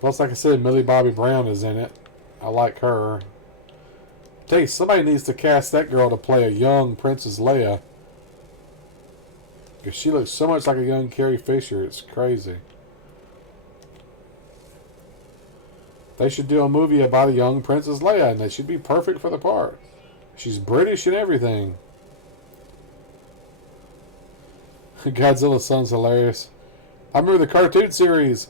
Plus, like I said, Millie Bobby Brown is in it. I like her. I tell you, somebody needs to cast that girl to play a young Princess Leia. Because she looks so much like a young Carrie Fisher, it's crazy. They should do a movie about a young Princess Leia, and they should be perfect for the part. She's British and everything. Godzilla's son's hilarious. I remember the cartoon series.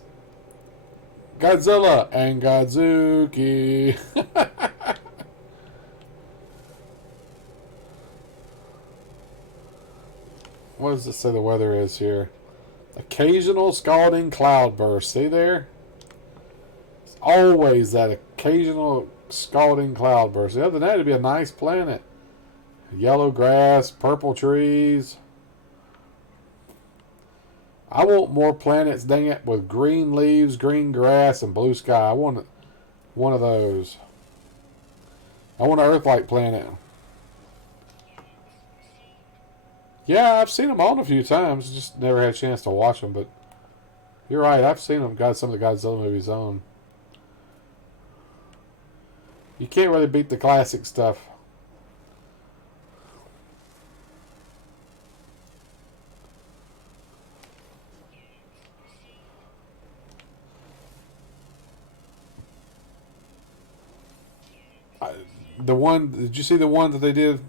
Godzilla and Godzuki. What does it say the weather is here? Occasional scalding cloudburst. See there? It's always that occasional scalding cloudburst. Other than that, it'd be a nice planet. Yellow grass, purple trees. I want more planets, dang it, with green leaves, green grass, and blue sky. I want one of those. I want an Earth-like planet. Yeah, I've seen them on a few times. Just never had a chance to watch them. But you're right, I've seen them. Got some of the Godzilla movies on. You can't really beat the classic stuff. Did you see the one that they did?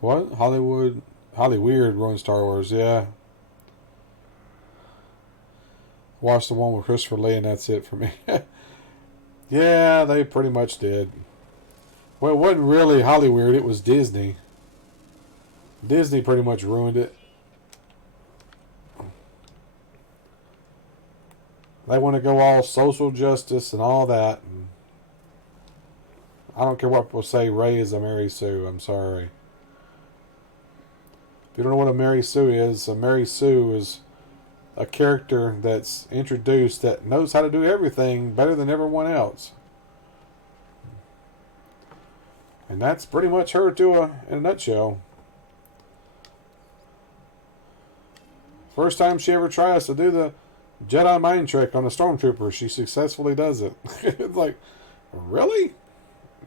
What? Hollyweird ruined Star Wars, yeah. Watched the one with Christopher Lee and that's it for me. Yeah, they pretty much did. Well, it wasn't really Hollyweird, it was Disney. Disney pretty much ruined it. They want to go all social justice and all that. And I don't care what people say, Rey is a Mary Sue. I'm sorry. If you don't know what a Mary Sue is a character that's introduced that knows how to do everything better than everyone else. And that's pretty much her in a nutshell. First time she ever tries to do the Jedi mind trick on a stormtrooper, she successfully does it. It's like, really?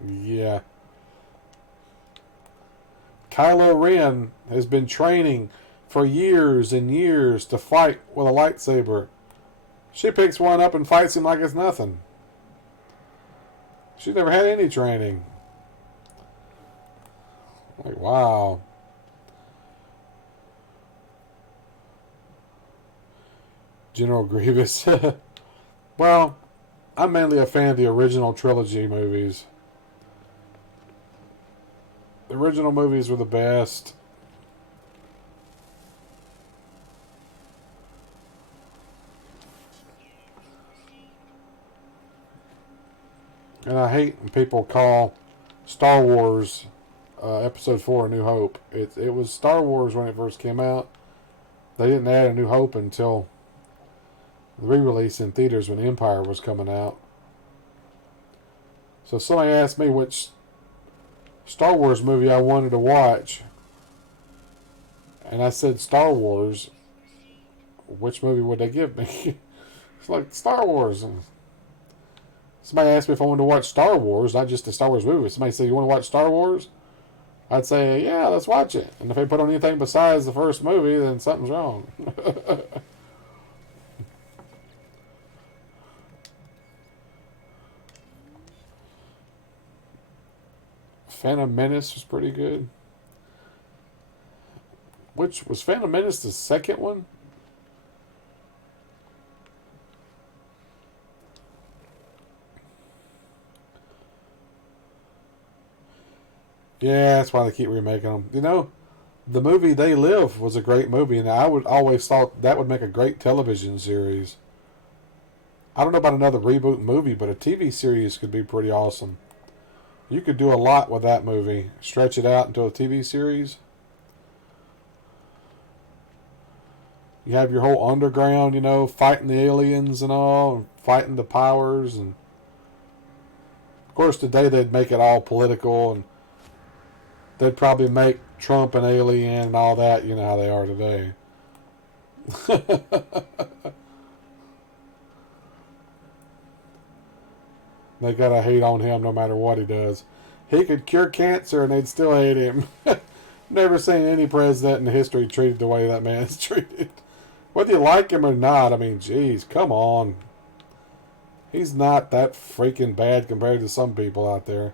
Yeah. Kylo Ren has been training for years and years to fight with a lightsaber. She picks one up and fights him like it's nothing. She's never had any training. Like, wow. General Grievous. Well, I'm mainly a fan of the original trilogy movies. The original movies were the best. And I hate when people call Star Wars Episode 4 A New Hope. It was Star Wars when it first came out. They didn't add A New Hope until the re-release in theaters when Empire was coming out. So somebody asked me which Star Wars movie I wanted to watch, and I said Star Wars. Which movie would they give me? It's like Star Wars. Somebody asked me if I wanted to watch Star Wars, not just the Star Wars movie. Somebody said, "You want to watch Star Wars?" I'd say, "Yeah, let's watch it." And if they put on anything besides the first movie, then something's wrong. Phantom Menace was pretty good. Which was Phantom Menace the second one? Yeah, that's why they keep remaking them. You know, the movie They Live was a great movie, and I would always thought that would make a great television series. I don't know about another reboot movie, but a TV series could be pretty awesome. You could do a lot with that movie. Stretch it out into a TV series. You have your whole underground, you know, fighting the aliens and all, and fighting the powers, and of course today they'd make it all political, and they'd probably make Trump an alien and all that. You know how they are today. They gotta hate on him no matter what he does. He could cure cancer and they'd still hate him. Never seen any president in history treated the way that man's treated. Whether you like him or not, I mean, geez, come on. He's not that freaking bad compared to some people out there.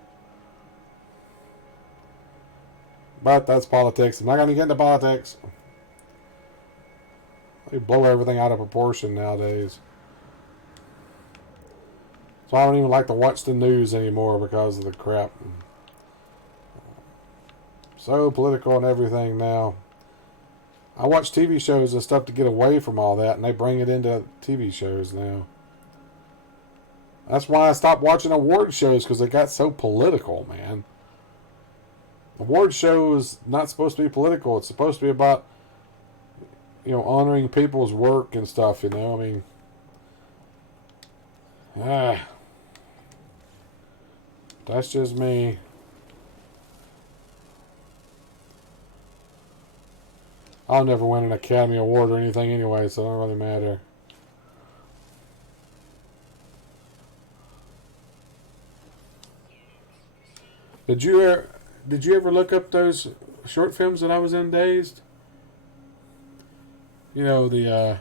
But that's politics. I'm not going to get into politics. They blow everything out of proportion nowadays. So I don't even like to watch the news anymore because of the crap. So political and everything now. I watch TV shows and stuff to get away from all that, and they bring it into TV shows now. That's why I stopped watching award shows, because they got so political, man. Award show is not supposed to be political. It's supposed to be about, you know, honoring people's work and stuff, you know. I mean, that's just me. I'll never win an Academy Award or anything anyway, so it don't really matter. Did you ever look up those short films that I was in, Dazed? You know, the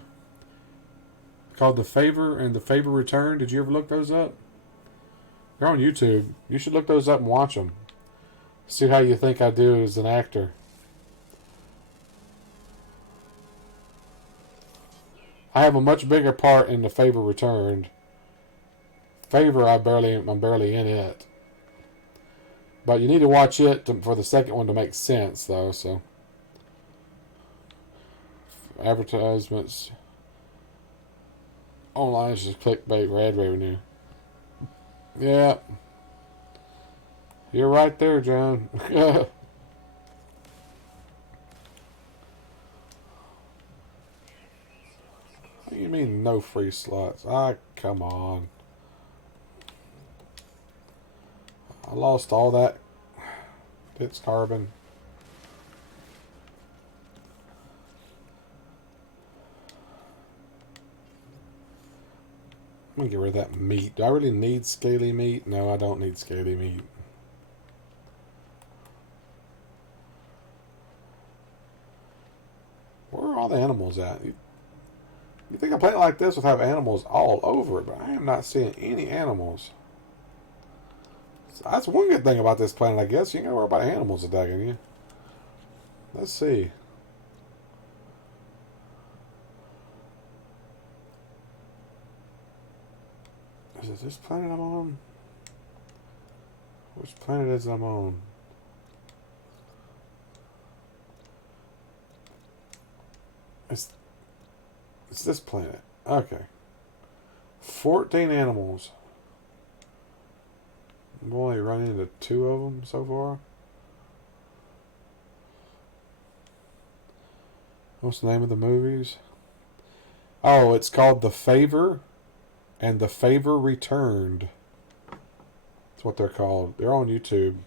called The Favor and The Favor Return. Did you ever look those up? They're on YouTube. You should look those up and watch them. See how you think I do as an actor. I have a much bigger part in The Favor Returned. Favor, I'm barely in it. But you need to watch it for the second one to make sense, though. So, advertisements online is just clickbait, ad revenue. Yeah, you're right there, John. What do you mean no free slots? Ah, come on. I lost all that. It's carbon. I'm gonna get rid of that meat. Do I really need scaly meat? No, I don't need scaly meat. Where are all the animals at? You think a planet like this would have animals all over it, but I am not seeing any animals. That's one good thing about this planet, I guess. You ain't gotta worry about animals attacking you. Let's see. Is it this planet I'm on? Which planet is I'm on? It's this planet. Okay. 14 animals. I've only run into 2 of them so far. What's the name of the movies? Oh, it's called The Favor and The Favor Returned. That's what they're called. They're on YouTube.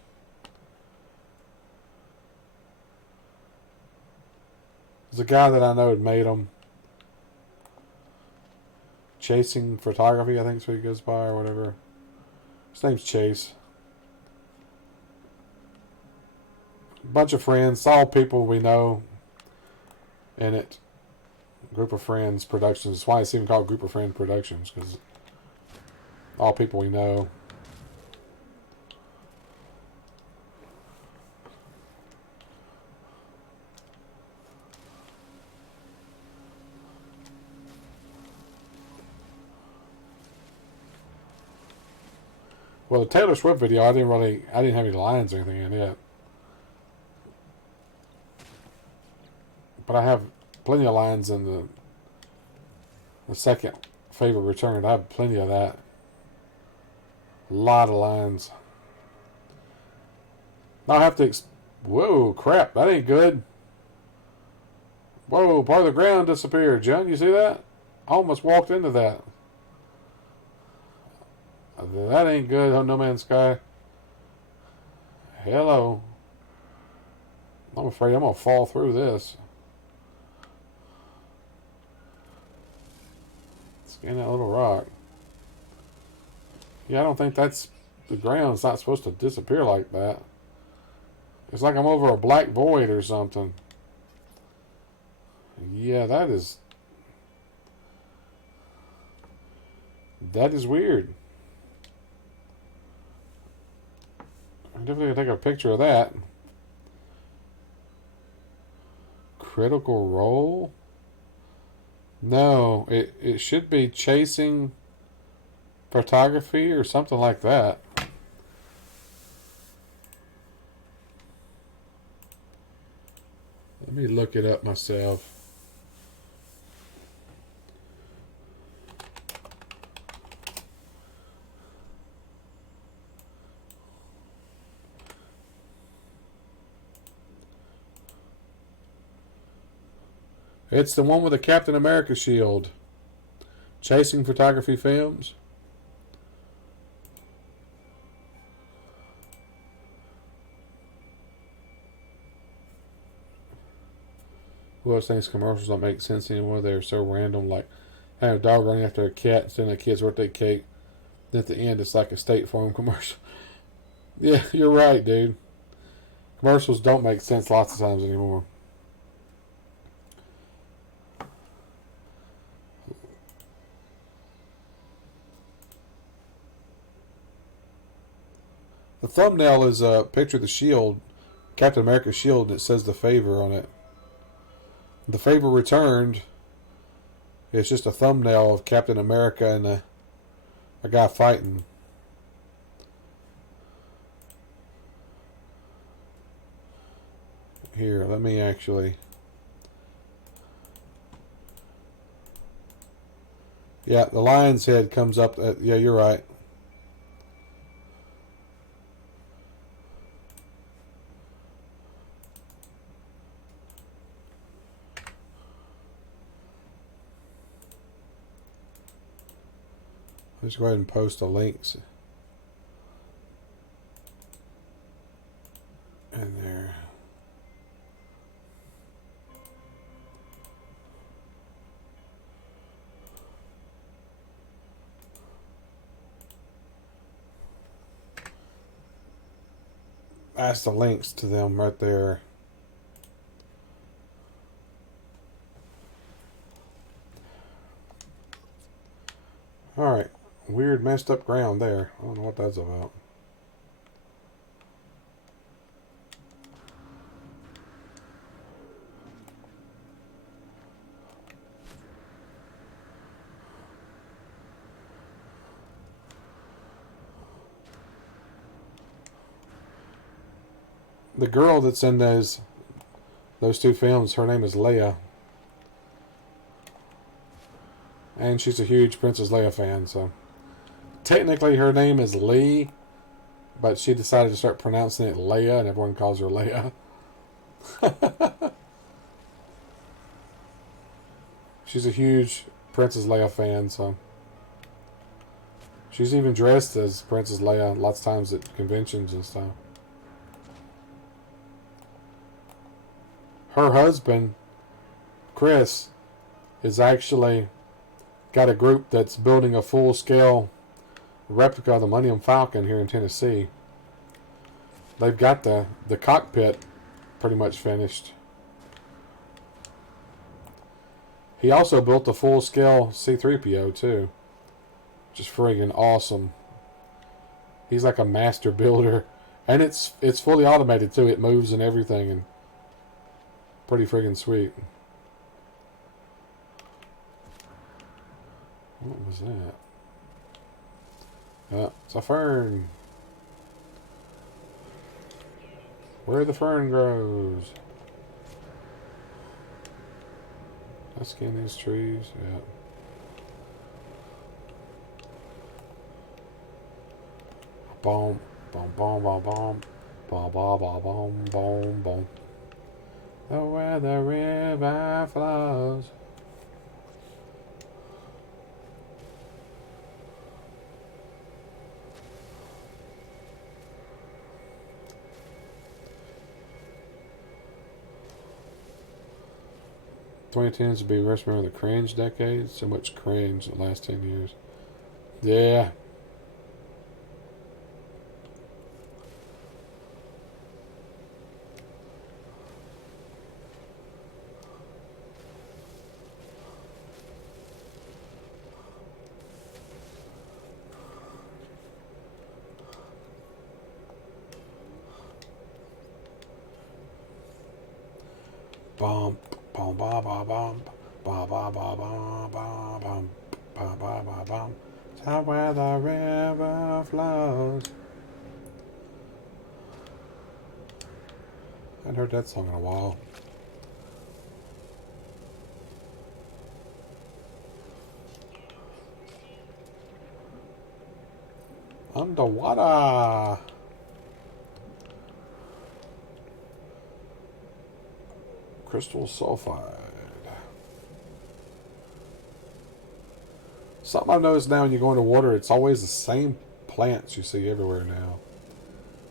There's a guy that I know that made them. Chasing Photography, I think is what he goes by, or whatever. His name's Chase. A bunch of friends, all people we know in it. Group of Friends Productions. That's why it's even called Group of Friends Productions, because all people we know. Well, the Taylor Swift video, I didn't have any lines or anything in it. But I have plenty of lines in the second Favorite Returned. I have plenty of that. A lot of lines. Now I have to... Whoa, crap, that ain't good. Whoa, part of the ground disappeared, John. You see that? I almost walked into that. That ain't good on No Man's Sky. Hello. I'm afraid I'm going to fall through this. Scan that little rock. Yeah, I don't think that's... The ground's not supposed to disappear like that. It's like I'm over a black void or something. Yeah, that is weird. I'm definitely going to take a picture of that. Critical Role? No, it should be Chasing Photography or something like that. Let me look it up myself. It's the one with the Captain America shield. Chasing Photography Films. Who else thinks commercials don't make sense anymore? They're so random. Like, I have a dog running after a cat, sending a kid's birthday cake. Then at the end, it's like a State Farm commercial. Yeah, you're right, dude. Commercials don't make sense lots of times anymore. The thumbnail is a picture of the shield, Captain America's shield, and it says The Favor on it. The Favor Returned. It's just a thumbnail of Captain America and a guy fighting. Here, let me actually... Yeah, the lion's head comes up. Yeah, you're right. Let's go ahead and post the links in there. That's the links to them right there. Alright. Weird messed up ground there. I don't know what that's about. The girl that's in those two films, her name is Leia. And she's a huge Princess Leia fan, so... Technically, her name is Lee, but she decided to start pronouncing it Leia, and everyone calls her Leia. She's a huge Princess Leia fan, so... She's even dressed as Princess Leia lots of times at conventions and stuff. Her husband, Chris, is actually got a group that's building a full-scale replica of the Millennium Falcon here in Tennessee. They've got the cockpit pretty much finished. He also built a full-scale C-3PO too, which is friggin' awesome. He's like a master builder, and it's fully automated too. It moves and everything, and pretty friggin' sweet. What was that? It's a fern. Where the fern grows. I scan these trees. Yeah. Boom, boom, boom, boom, boom, boom, boom, boom, boom, boom, boom. Where the river flows. Tends to be worst remember the cringe decade. So much cringe in the last 10 years. Yeah. Bum, bum, ba, ba, bum, ba, ba, ba, ba, ba, bum, ba, ba, ba, bum. Tell where the river flows. I hadn't heard that song in a while. Underwater. Crystal sulfide. Something I've noticed now when you go into water, it's always the same plants you see everywhere now.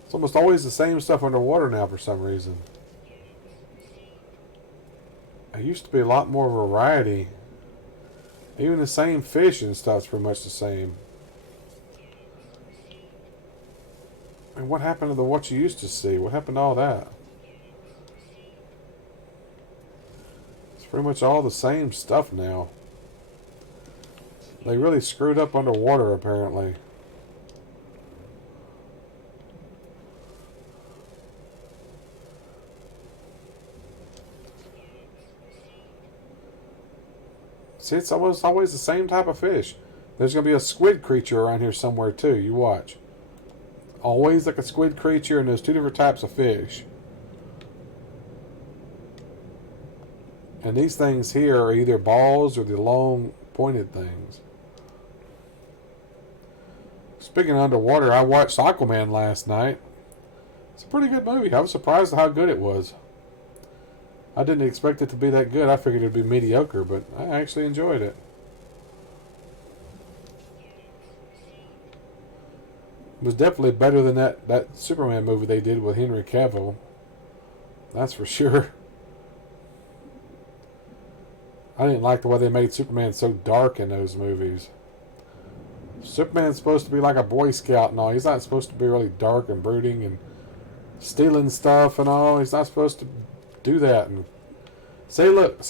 It's almost always the same stuff underwater now for some reason. There used to be a lot more variety. Even the same fish and stuff's pretty much the same. And what happened to what you used to see? What happened to all that? Pretty much all the same stuff now. They really screwed up underwater, apparently. See, it's almost always the same type of fish. There's going to be a squid creature around here somewhere, too. You watch. Always like a squid creature, and there's two different types of fish. And these things here are either balls or the long pointed things. Speaking of underwater, I watched Aquaman last night. It's a pretty good movie. I was surprised at how good it was. I didn't expect it to be that good. I figured it would be mediocre, but I actually enjoyed it. It was definitely better than that Superman movie they did with Henry Cavill. That's for sure. I didn't like the way they made Superman so dark in those movies. Superman's supposed to be like a Boy Scout and all. He's not supposed to be really dark and brooding and stealing stuff and all. He's not supposed to do that. And say look,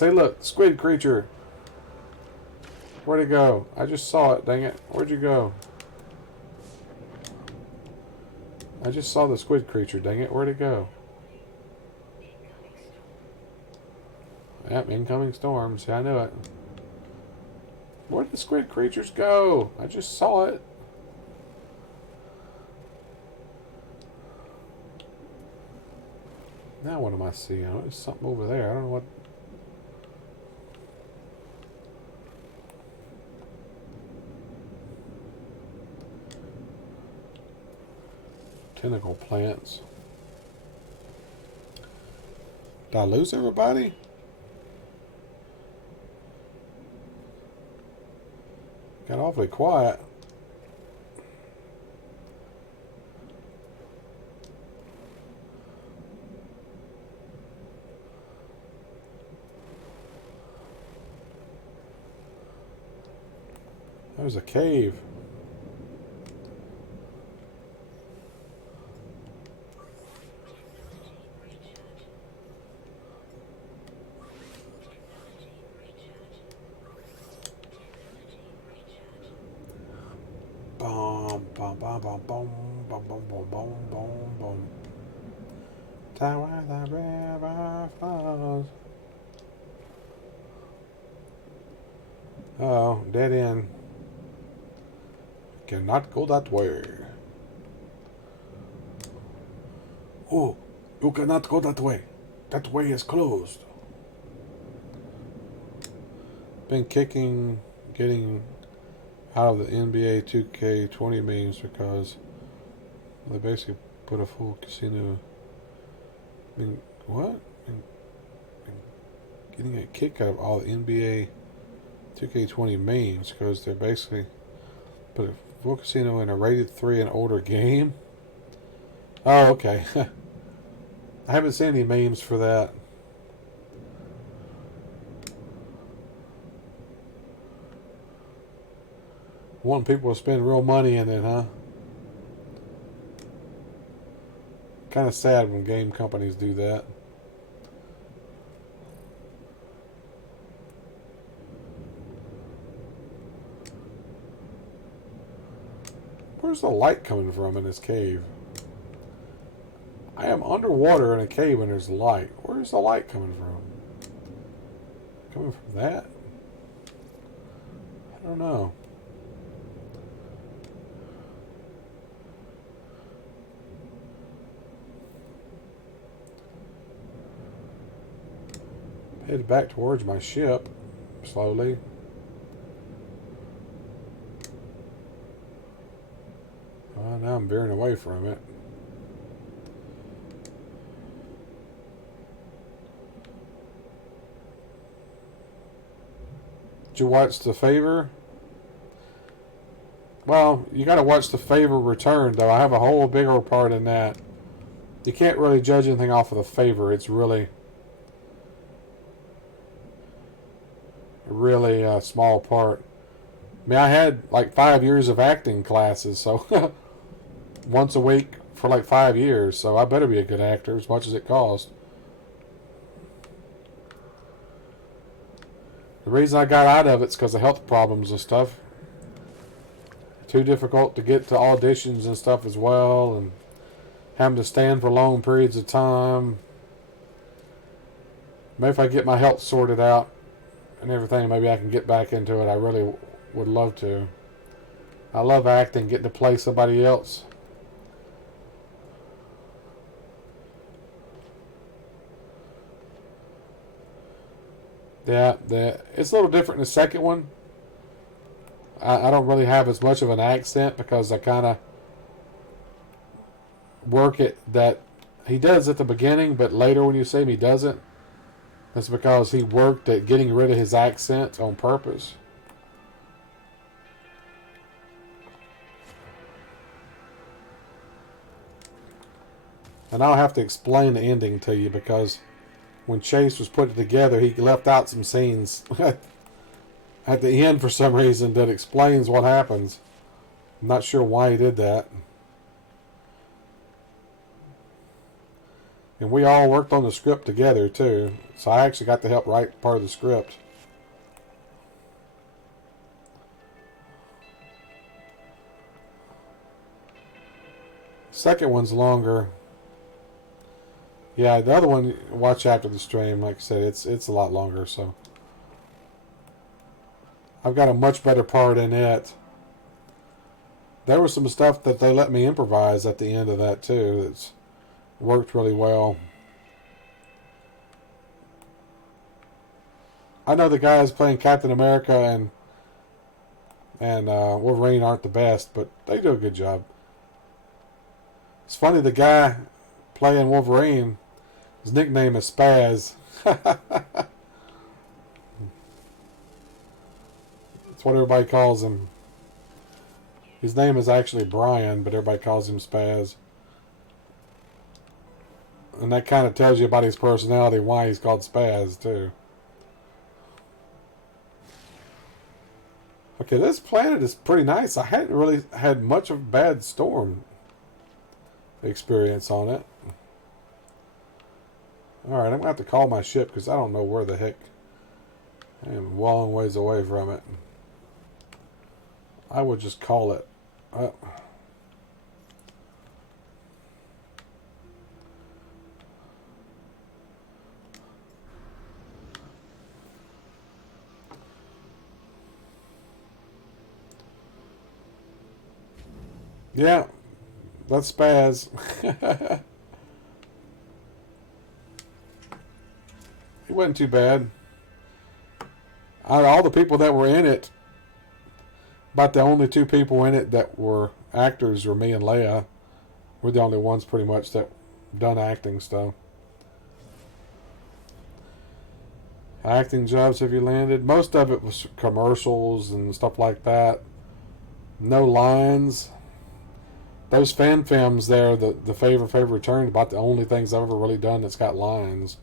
squid creature. Where'd it go? I just saw it, dang it. Where'd you go? I just saw the squid creature, dang it. Where'd it go? Yep, incoming storms. Yeah, I knew it. Where did the squid creatures go? I just saw it. Now what am I seeing? Oh, there's something over there. I don't know what. Tentacle plants. Did I lose everybody? Got awfully quiet. There's a cave. Boom, boom, boom, boom, boom, boom, boom, boom, boom, boom, boom. Down where the river flows. Oh, dead end. Cannot go that way. Oh, you cannot go that way. That way is closed. Been getting out of the NBA 2K20 memes because they basically put a full casino. I mean, what? Getting a kick out of all the NBA 2K20 memes because they're basically put a full casino in a rated 3 and older game. Oh, okay. I haven't seen any memes for that. Wanting people to spend real money in it, huh? Kind of sad when game companies do that. Where's the light coming from in this cave? I am underwater in a cave and there's light. Where's the light coming from? Coming from that? I don't know. Head back towards my ship slowly. Now I'm veering away from it. Did you watch The Favor? Well, you got to watch The Favor Return, though. I have a whole bigger part in that. You can't really judge anything off of The Favor. It's really a small part. I mean, I had like 5 years of acting classes, so once a week for like 5 years, so I better be a good actor as much as it costs. The reason I got out of it's because of health problems and stuff. Too difficult to get to auditions and stuff as well, and having to stand for long periods of time. Maybe if I get my health sorted out and everything, maybe I can get back into it. I really would love to. I love acting, getting to play somebody else. Yeah, it's a little different in the second one. I don't really have as much of an accent because I kind of work it that he does at the beginning, but later when you see him, he doesn't. That's because he worked at getting rid of his accent on purpose. And I'll have to explain the ending to you because when Chase was putting it together, he left out some scenes at the end for some reason that explains what happens. I'm not sure why he did that. And we all worked on the script together too, so I actually got to help write part of the script. Second one's longer. Yeah, the other one, watch after the stream. Like I said, it's a lot longer, so I've got a much better part in it. There was some stuff that they let me improvise at the end of that too. That's worked really well. I know the guys playing Captain America and Wolverine aren't the best, but they do a good job. It's funny, the guy playing Wolverine, his nickname is Spaz. That's what everybody calls him. His name is actually Brian, but everybody calls him Spaz. And that kind of tells you about his personality, why he's called Spaz, too. Okay, this planet is pretty nice. I hadn't really had much of a bad storm experience on it. Alright, I'm going to have to call my ship because I don't know where the heck. I am a long ways away from it. I would just call it. Yeah, that's Spaz. It wasn't too bad. Out of all the people that were in it, about the only two people in it that were actors were me and Leia. We're the only ones pretty much that done acting stuff. Acting jobs have you landed? Most of it was commercials and stuff like that. No lines. Those fan films there, the Favor Return, about the only things I've ever really done that's got lines.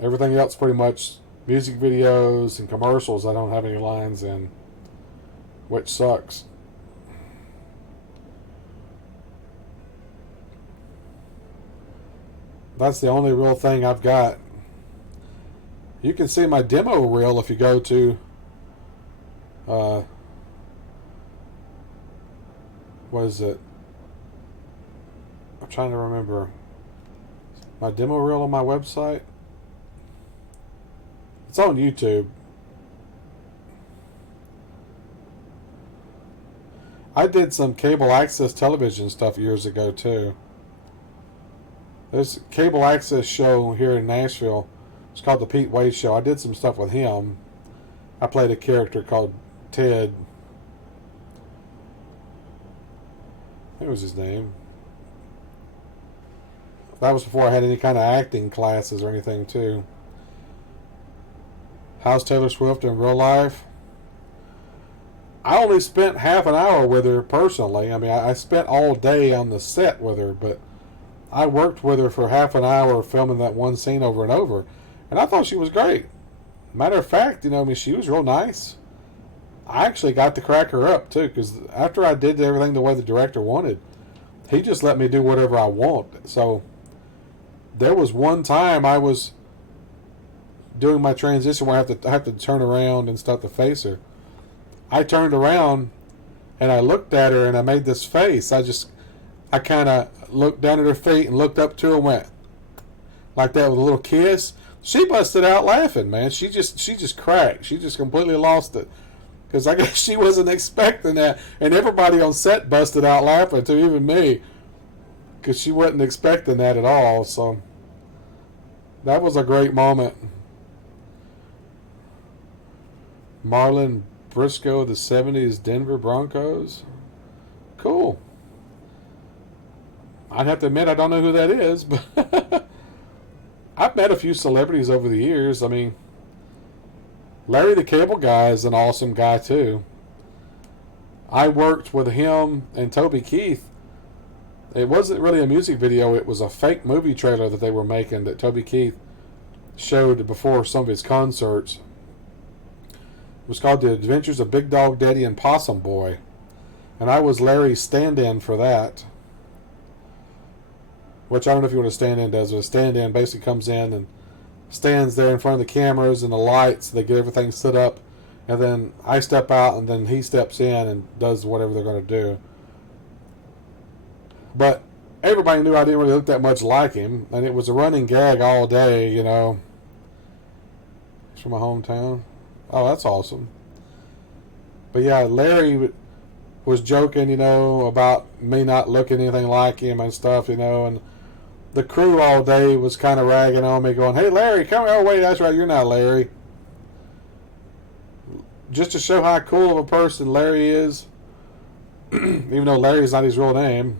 Everything else pretty much music videos and commercials I don't have any lines in, which sucks. That's the only real thing I've got. You can see my demo reel if you go to what is it? I'm trying to remember. My demo reel on my website. It's on YouTube. I did some cable access television stuff years ago too. There's a cable access show here in Nashville. It's called the Pete Wade Show. I did some stuff with him. I played a character called Ted. What was his name? That was before I had any kind of acting classes or anything too. How's Taylor Swift in real life? I only spent half an hour with her personally. I mean, I spent all day on the set with her, but I worked with her for half an hour filming that one scene over and over, and I thought she was great. Matter of fact, I mean, she was real nice. I actually got to crack her up too, because after I did everything the way the director wanted, he just let me do whatever I want. So there was one time I was doing my transition where I have to turn around and stuff to face her. I turned around and I looked at her and I made this face. I kind of looked down at her feet and looked up to her and went like that with a little kiss. She busted out laughing, man. She just cracked. She just completely lost it. Because I guess she wasn't expecting that. And everybody on set busted out laughing too, even me. Because she wasn't expecting that at all. So that was a great moment. Marlon Briscoe, the 70s Denver Broncos. Cool. I'd have to admit I don't know who that is, but I've met a few celebrities over the years. I mean, Larry the Cable Guy is an awesome guy too. I worked with him and Toby Keith. It wasn't really a music video, it was a fake movie trailer that they were making that Toby Keith showed before some of his concerts. It was called The Adventures of Big Dog Daddy and Possum Boy. And I was Larry's stand-in for that. Which I don't know if you know what a stand-in does, but a stand-in basically comes in and stands there in front of the cameras and the lights. They get everything set up. And then I step out and then he steps in and does whatever they're going to do. But everybody knew I didn't really look that much like him. And it was a running gag all day, It's from my hometown. Oh, that's awesome. But yeah, Larry was joking, about me not looking anything like him and stuff, and the crew all day was kind of ragging on me, going, "Hey, Larry, come here." Oh, wait, that's right, you're not Larry. Just to show how cool of a person Larry is, even though Larry's not his real name.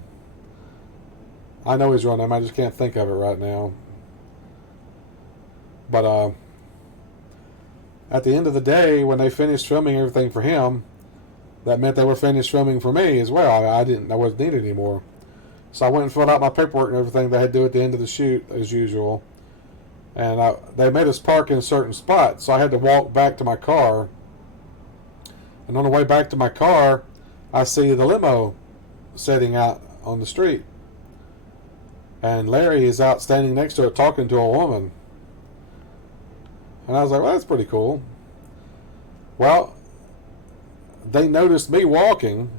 I know his real name, I just can't think of it right now. But, at the end of the day, when they finished filming everything for him, that meant they were finished filming for me as well. I wasn't needed anymore. So I went and filled out my paperwork and everything they had to do at the end of the shoot, as usual. And they made us park in certain spots, so I had to walk back to my car. And on the way back to my car, I see the limo sitting out on the street. And Larry is out standing next to it talking to a woman. And I was like, well, that's pretty cool. Well, they noticed me walking.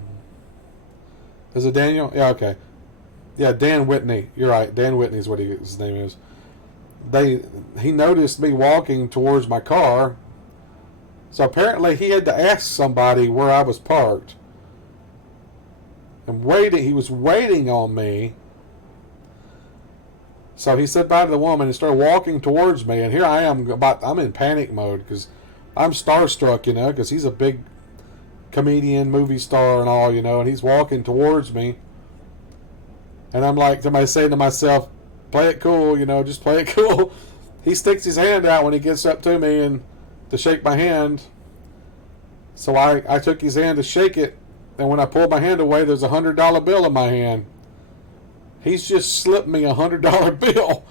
Is it Daniel? Yeah, okay. Yeah, Dan Whitney. You're right. Dan Whitney is what his name is. He noticed me walking towards my car. So apparently he had to ask somebody where I was parked. And he was waiting on me. So he said bye to the woman and started walking towards me. And here I am, I'm in panic mode because I'm starstruck, because he's a big comedian, movie star and all, and he's walking towards me. And I'm like, somebody saying to myself, play it cool, just play it cool. He sticks his hand out when he gets up to me and to shake my hand. So I took his hand to shake it, and when I pulled my hand away, there's a $100 bill in my hand. He's just slipped me a $100 bill.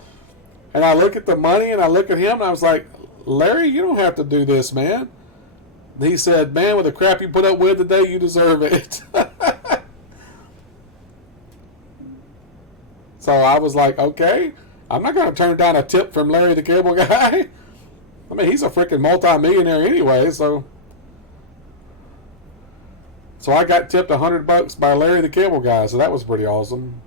And I look at the money, and I look at him, and I was like, Larry, you don't have to do this, man. He said, man, with the crap you put up with today, you deserve it. So I was like, okay, I'm not going to turn down a tip from Larry the Cable Guy. I mean, he's a freaking multi-millionaire anyway, so I got tipped $100 by Larry the Cable Guy, so that was pretty awesome.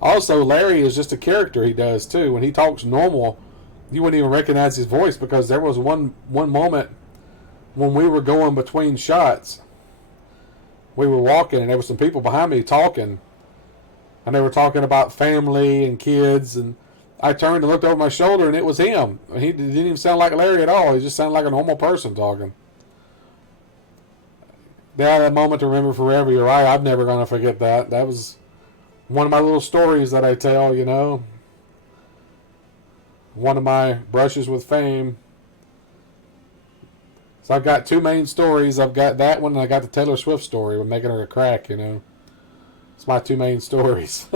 Also, Larry is just a character he does too. When he talks normal, you wouldn't even recognize his voice because there was one moment when we were going between shots. We were walking and there were some people behind me talking, and they were talking about family and kids, and I turned and looked over my shoulder and it was him. He didn't even sound like Larry at all. He just sounded like a normal person talking. That moment to remember forever. You're right. I'm never going to forget that. That was one of my little stories that I tell, One of my brushes with fame. So I've got two main stories. I've got that one and I got the Taylor Swift story with making her a crack, It's my two main stories.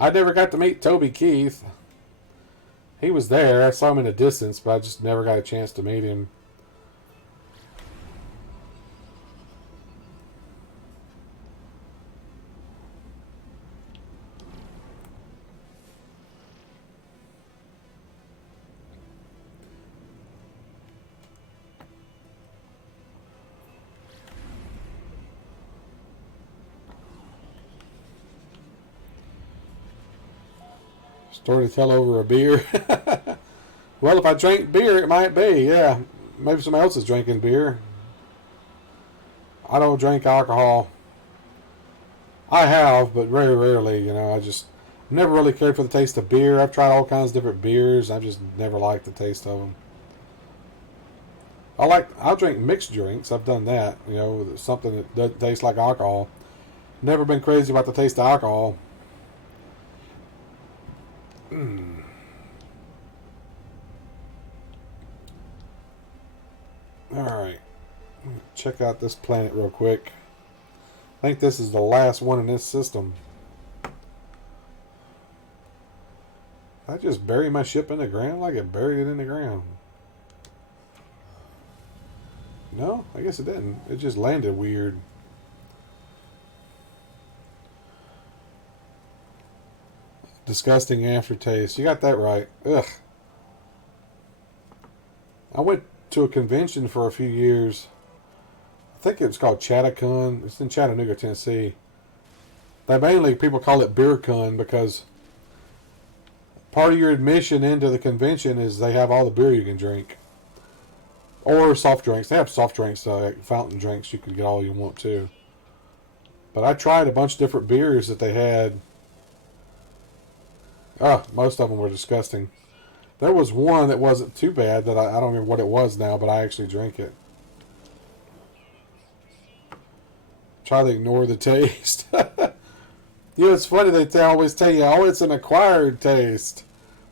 I never got to meet Toby Keith. He was there. I saw him in a distance, but I just never got a chance to meet him. Story to tell over a beer. Well, if I drank beer, it might be, yeah. Maybe somebody else is drinking beer. I don't drink alcohol. I have, but very rarely, I just never really cared for the taste of beer. I've tried all kinds of different beers. I've just never liked the taste of them. I'll drink mixed drinks. I've done that, something that doesn't taste like alcohol. Never been crazy about the taste of alcohol. Alright. Check out this planet real quick. I think this is the last one in this system. I just bury my ship in the ground like it buried it in the ground. No, I guess it didn't. It just landed weird. Disgusting aftertaste. You got that right. Ugh. I went to a convention for a few years. I think it was called Chattacon. It's in Chattanooga, Tennessee. People call it BeerCon because part of your admission into the convention is they have all the beer you can drink. Or soft drinks. They have soft drinks, like fountain drinks. You can get all you want to. But I tried a bunch of different beers that they had. Most of them were disgusting. There was one that wasn't too bad that I don't remember what it was now, but I actually drank it. Try to ignore the taste. It's funny, they always tell you, oh, it's an acquired taste.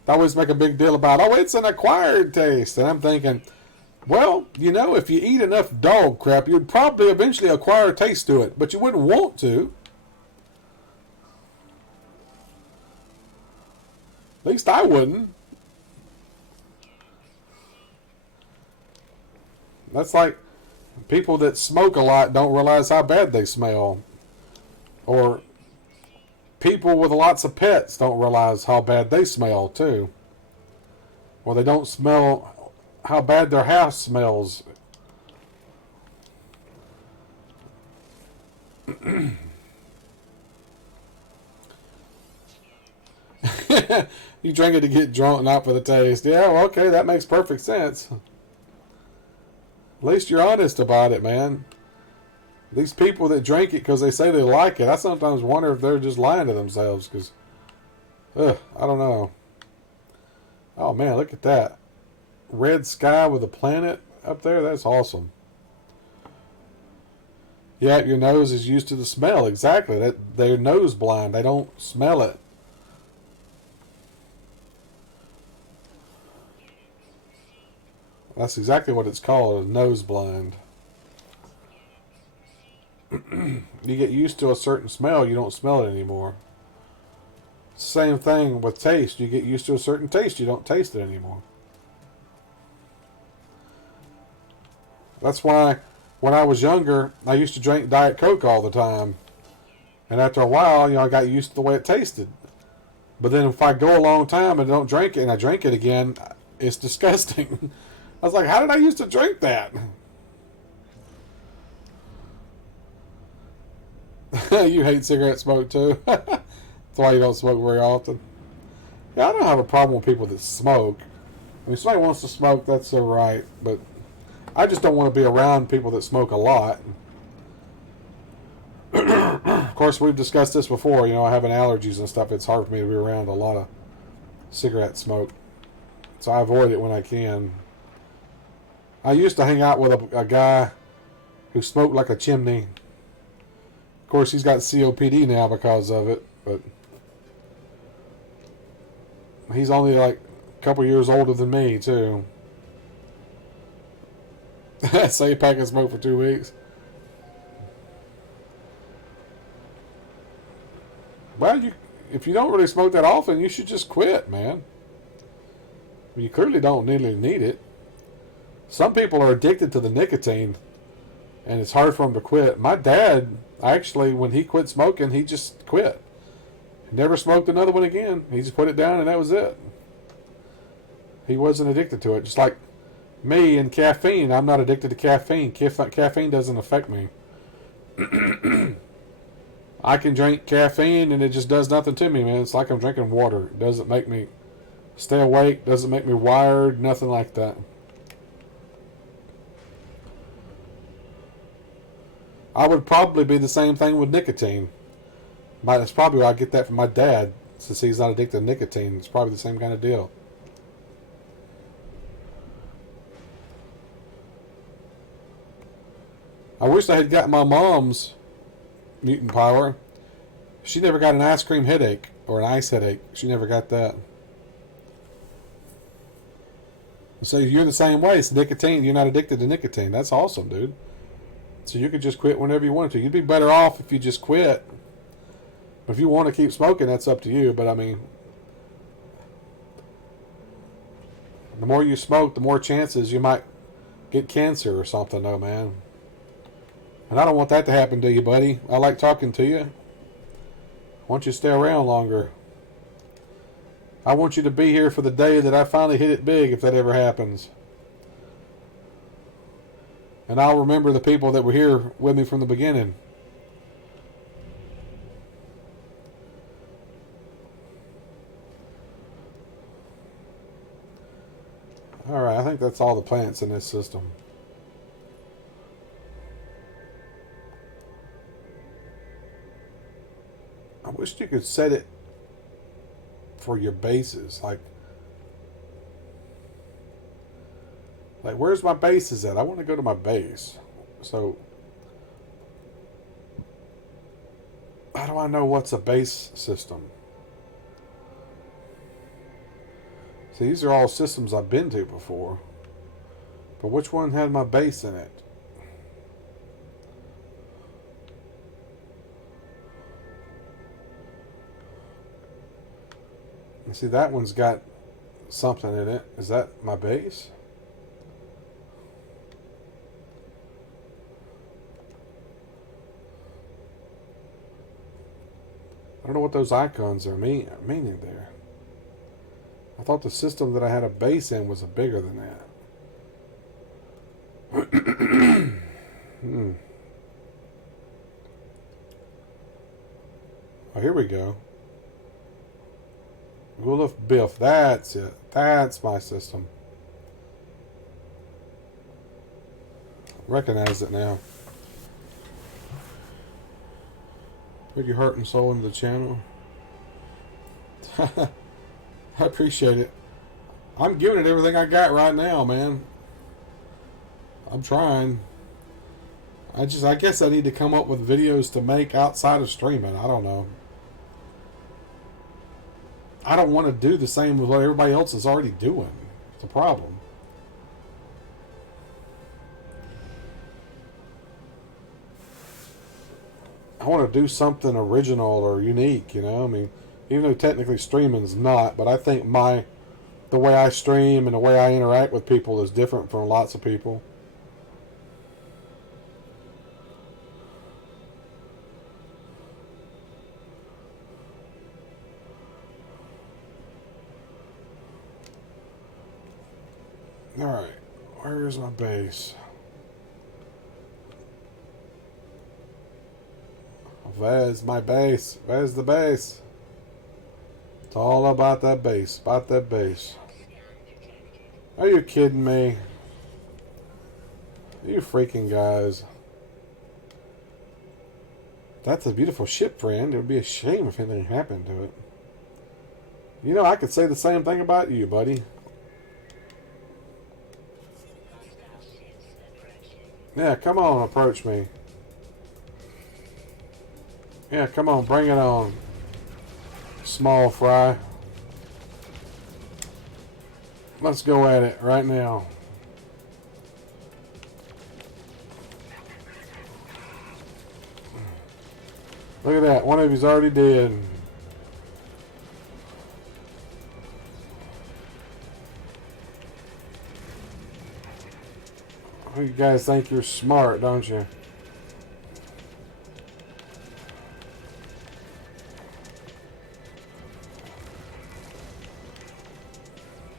They always make a big deal about, oh, it's an acquired taste. And I'm thinking, well, if you eat enough dog crap, you'd probably eventually acquire a taste to it, but you wouldn't want to. least I wouldn't. That's like people that smoke a lot don't realize how bad they smell. Or people with lots of pets don't realize how bad they smell, too. Or they don't smell how bad their house smells. You drink it to get drunk, not for the taste. Yeah, well, okay, that makes perfect sense. At least you're honest about it, man. These people that drink it because they say they like it, I sometimes wonder if they're just lying to themselves. Because, I don't know. Oh man, look at that red sky with a planet up there. That's awesome. Yeah, your nose is used to the smell. Exactly. That they're nose blind. They don't smell it. That's exactly what it's called, a nose blind. You get used to a certain smell, you don't smell it anymore. Same thing with taste. You get used to a certain taste, you don't taste it anymore. That's why when I was younger, I used to drink Diet Coke all the time. And after a while, I got used to the way it tasted. But then if I go a long time and don't drink it and I drink it again, it's disgusting. I was like, how did I used to drink that? You hate cigarette smoke too. That's why you don't smoke very often. Yeah, I don't have a problem with people that smoke. I mean, if somebody wants to smoke, that's all right. But I just don't want to be around people that smoke a lot. Of course, we've discussed this before. You know, I have allergies and stuff. It's hard for me to be around a lot of cigarette smoke. So I avoid it when I can. I used to hang out with a guy who smoked like a chimney. Of course, he's got COPD now because of it, but he's only like a couple years older than me, too. Say pack and smoke for 2 weeks. Well, if you don't really smoke that often, you should just quit, man. You clearly don't really need it. Some people are addicted to the nicotine, and it's hard for them to quit. My dad, actually, when he quit smoking, he just quit. He never smoked another one again. He just put it down, and that was it. He wasn't addicted to it. Just like me and caffeine, I'm not addicted to caffeine. Caffeine doesn't affect me. I can drink caffeine, and it just does nothing to me, man. It's like I'm drinking water. It doesn't make me stay awake, doesn't make me wired, nothing like that. I would probably be the same thing with nicotine. That's probably where I get that from my dad, since he's not addicted to nicotine. It's probably the same kind of deal. I wish I had got my mom's mutant power. She never got an ice cream headache or an ice headache. She never got that. So you're the same way. It's nicotine. You're not addicted to nicotine. That's awesome, dude. So you could just quit whenever you wanted to. You'd be better off if you just quit. If you want to keep smoking, that's up to you. But I mean, the more you smoke, the more chances you might get cancer or something, though, man. And I don't want that to happen to you, buddy. I like talking to you. I want you to stay around longer. I want you to be here for the day that I finally hit it big, if that ever happens. And I'll remember the people that were here with me from the beginning. Alright, I think that's all the plants in this system. I wish you could set it for your bases. Like where's my bases at? I want to go to my base. So how do I know what's a base system? See, these are all systems I've been to before. But which one had my base in it? You see, that one's got something in it. Is that my base? I don't know what those icons are meaning there. I thought the system that I had a base in was bigger than that. Oh, here we go. Gulf Biff. That's it. That's my system. Recognize it now. Put your heart and soul into the channel. I appreciate it. I'm giving it everything I got right now, man. I'm trying. I guess I need to come up with videos to make outside of streaming. I don't know. I don't want to do the same with what everybody else is already doing. It's a problem. I want to do something original or unique, you know? I mean, even though technically streaming's not, but I think the way I stream and the way I interact with people is different from lots of people. Alright, where's my base? Where's my base? Where's the base? It's all about that base. About that base. Are you kidding me? You freaking guys. That's a beautiful ship, friend. It would be a shame if anything happened to it. You know, I could say the same thing about you, buddy. Yeah, come on, approach me. Yeah, come on, bring it on. Small fry. Let's go at it right now. Look at that, one of you's already dead. You guys think you're smart, don't you?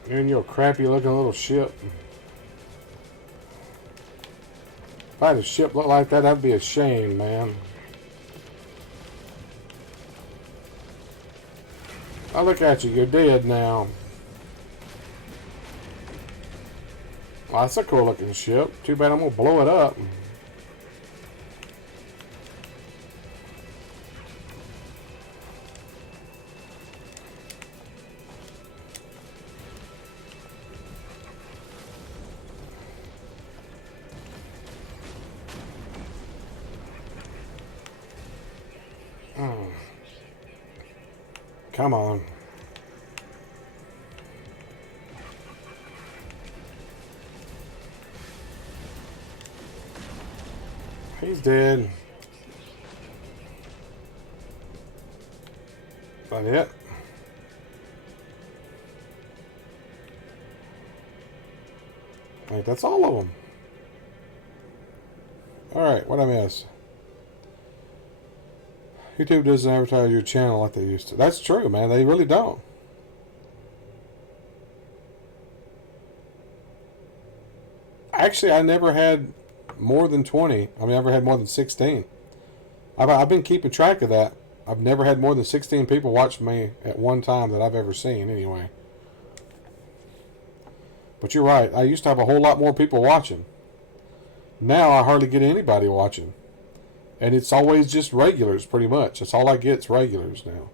You're in your crappy looking little ship. If I had a ship look like that, that'd be a shame, man. Oh, look at you, you're dead now. Well, that's a cool looking ship. Too bad I'm gonna blow it up. Come on. He's dead. That it? Wait, that's all of them. Alright, what I miss? YouTube doesn't advertise your channel like they used to. That's true, man. They really don't. Actually, I never had more than 20. I never had more than 16. I've been keeping track of that. I've never had more than 16 people watch me at one time that I've ever seen, anyway. But you're right. I used to have a whole lot more people watching. Now I hardly get anybody watching. And it's always just regulars, pretty much. That's all I get is regulars now.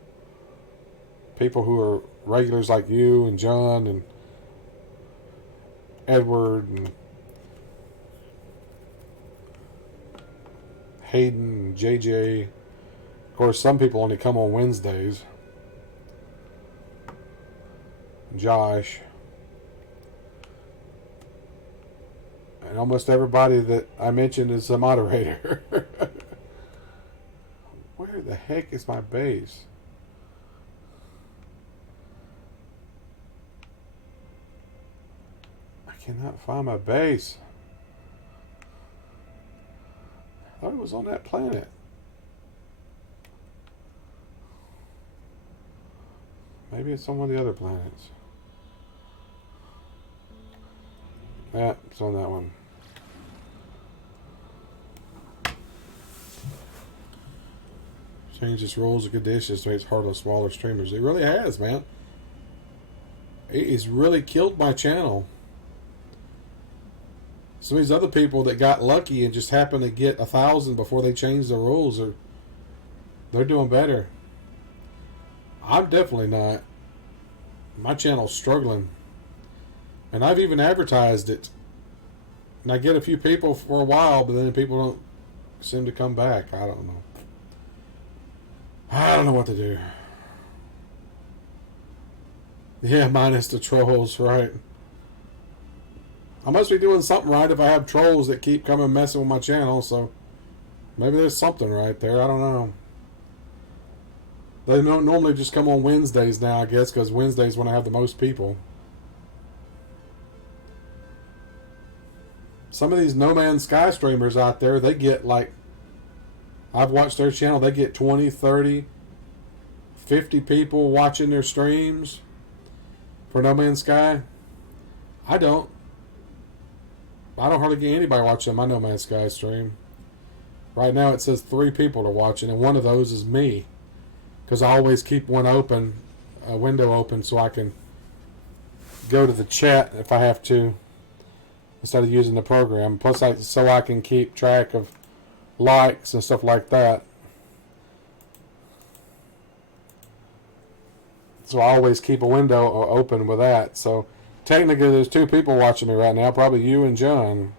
People who are regulars like you and John and Edward and Hayden and JJ. Of course, some people only come on Wednesdays. Josh. And almost everybody that I mentioned is a moderator. Where the heck is my base? cannot find my base. I thought it was on that planet. Maybe it's on one of the other planets. Yeah, it's on that one. Changes rules and conditions to make it harder to smaller streamers. It really has, man. It's really killed my channel. Some of these other people that got lucky and just happened to get 1,000 before they changed the rules, they're doing better. I'm definitely not. My channel's struggling. And I've even advertised it. And I get a few people for a while, but then people don't seem to come back. I don't know. I don't know what to do. Yeah, minus the trolls, right? I must be doing something right if I have trolls that keep coming messing with my channel, so maybe there's something right there. I don't know. They don't normally just come on Wednesdays now, I guess, because Wednesdays when I have the most people. Some of these No Man's Sky streamers out there, they get like, I've watched their channel, they get 20, 30, 50 people watching their streams for No Man's Sky. I don't hardly get anybody watching my No Man's Sky stream. Right now it says 3 people are watching, and one of those is me. Because I always keep one open, a window open, so I can go to the chat if I have to, instead of using the program. Plus, so I can keep track of likes and stuff like that. So I always keep a window open with that. So technically there's 2 people watching me right now, probably you and John.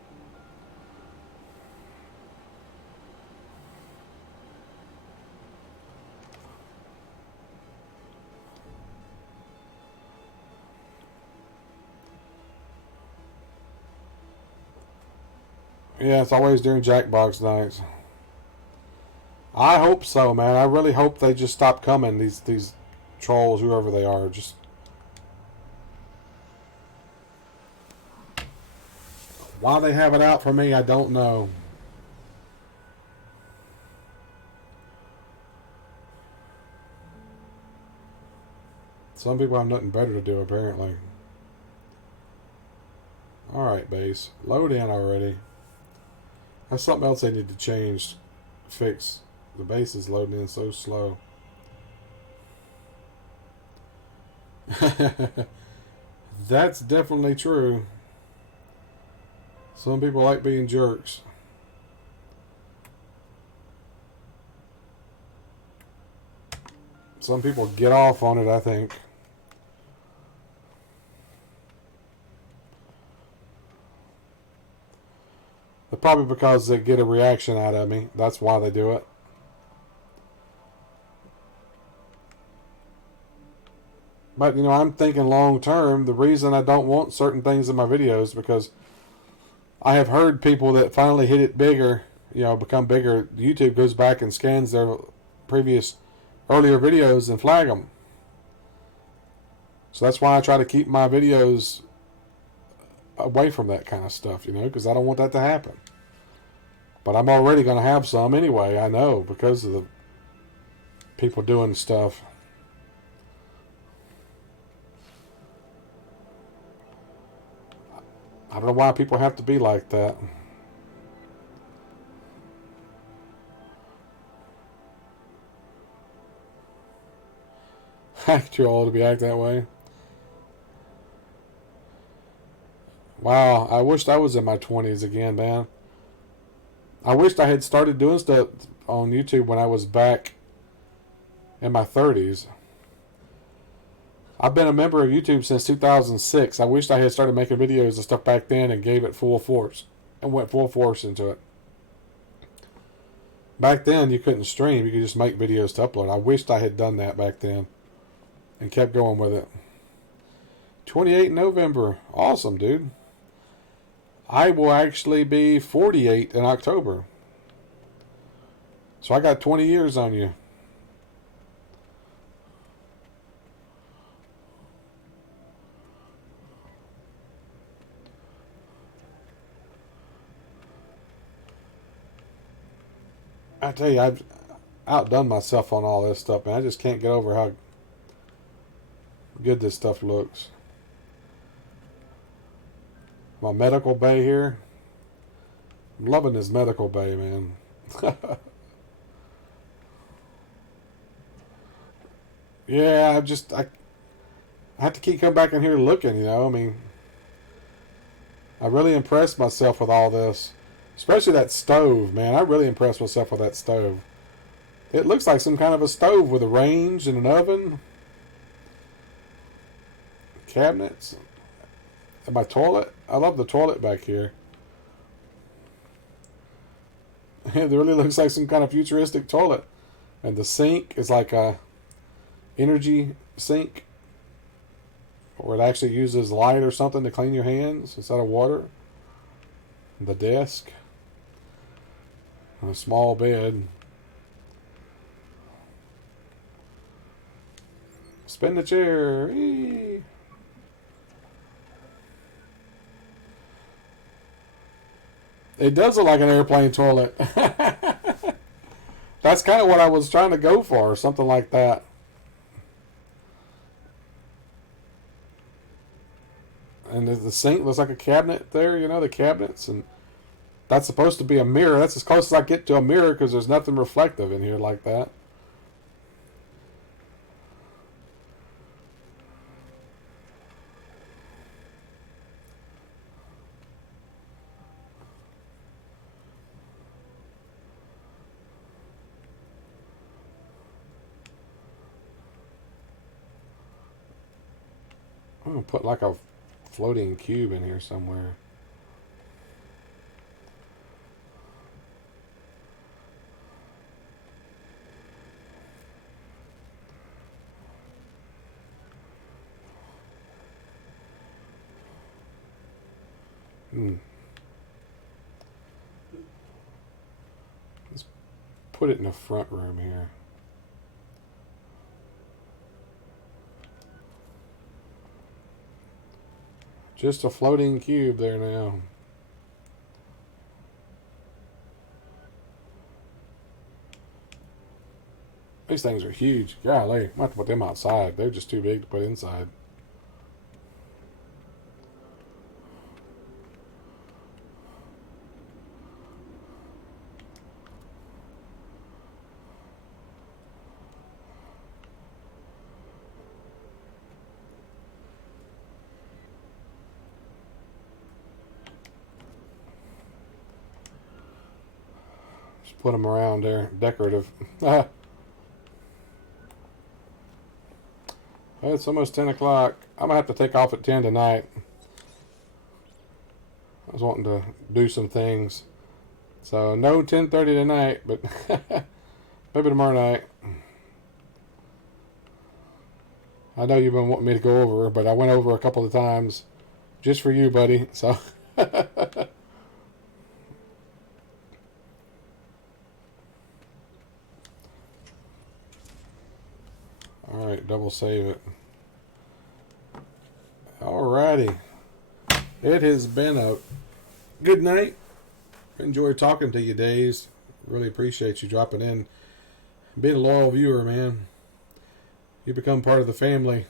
Yeah, it's always during Jackbox nights. I hope so, man. I really hope they just stop coming, these trolls, whoever they are. Just why they have it out for me, I don't know. Some people have nothing better to do, apparently. Alright, base. Load in already. That's something else they need to change, fix. The base is loading in so slow. That's definitely true. Some people like being jerks. Some people get off on it, I think. Probably because they get a reaction out of me. That's why they do it. But, you know, I'm thinking long term. The reason I don't want certain things in my videos because I have heard people that finally hit it bigger, you know, become bigger. YouTube goes back and scans their previous earlier videos and flag them. So that's why I try to keep my videos away from that kind of stuff, you know, because I don't want that to happen. But I'm already going to have some anyway, I know, because of the people doing stuff. I don't know why people have to be like that. Act too old to be act that way. Wow, I wished I was in my 20s again, man. I wished I had started doing stuff on YouTube when I was back in my 30s. I've been a member of YouTube since 2006. I wished I had started making videos and stuff back then and gave it full force and went full force into it. Back then, you couldn't stream. You could just make videos to upload. I wished I had done that back then and kept going with it. 28 November. Awesome, dude. I will actually be 48 in October. So I got 20 years on you. I tell you, I've outdone myself on all this stuff, man. I just can't get over how good this stuff looks. My medical bay here. I'm loving this medical bay, man. Yeah, I have to keep coming back in here looking, you know. I mean, I really impressed myself with all this. Especially that stove, man. I really impressed myself with that stove. It looks like some kind of a stove with a range and an oven. Cabinets. And my toilet. I love the toilet back here. It really looks like some kind of futuristic toilet. And the sink is like a energy sink. Or it actually uses light or something to clean your hands instead of water. The desk. A small bed. Spin the chair. Eee. It does look like an airplane toilet. That's kind of what I was trying to go for, something like that. And the sink looks like a cabinet there, you know, the cabinets. And that's supposed to be a mirror. That's as close as I get to a mirror because there's nothing reflective in here like that. I'm going to put like a floating cube in here somewhere. Let's put it in the front room here. Just a floating cube there now. These things are huge. Golly, I'm have to put them outside. They're just too big to put inside. Just put them around there. Decorative. It's almost 10 o'clock. I'm going to have to take off at 10 tonight. I was wanting to do some things. So, no 10:30 tonight, but maybe tomorrow night. I know you've been wanting me to go over, but I went over a couple of times just for you, buddy. So, alright, double save it. Alrighty. It has been a good night. Enjoy talking to you, Days. Really appreciate you dropping in. Being a loyal viewer, man. You become part of the family.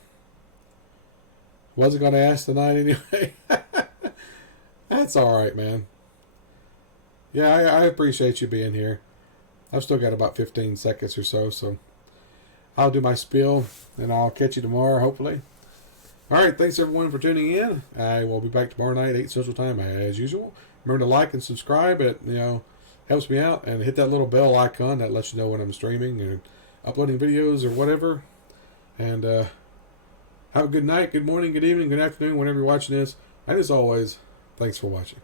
Wasn't going to ask tonight anyway. That's alright, man. Yeah, I appreciate you being here. I've still got about 15 seconds or so I'll do my spiel, and I'll catch you tomorrow, hopefully. Alright, thanks everyone for tuning in. I will be back tomorrow night, 8 Central Time, as usual. Remember to like and subscribe. It, helps me out. And hit that little bell icon that lets you know when I'm streaming or uploading videos or whatever. And have a good night, good morning, good evening, good afternoon, whenever you're watching this. And as always, thanks for watching.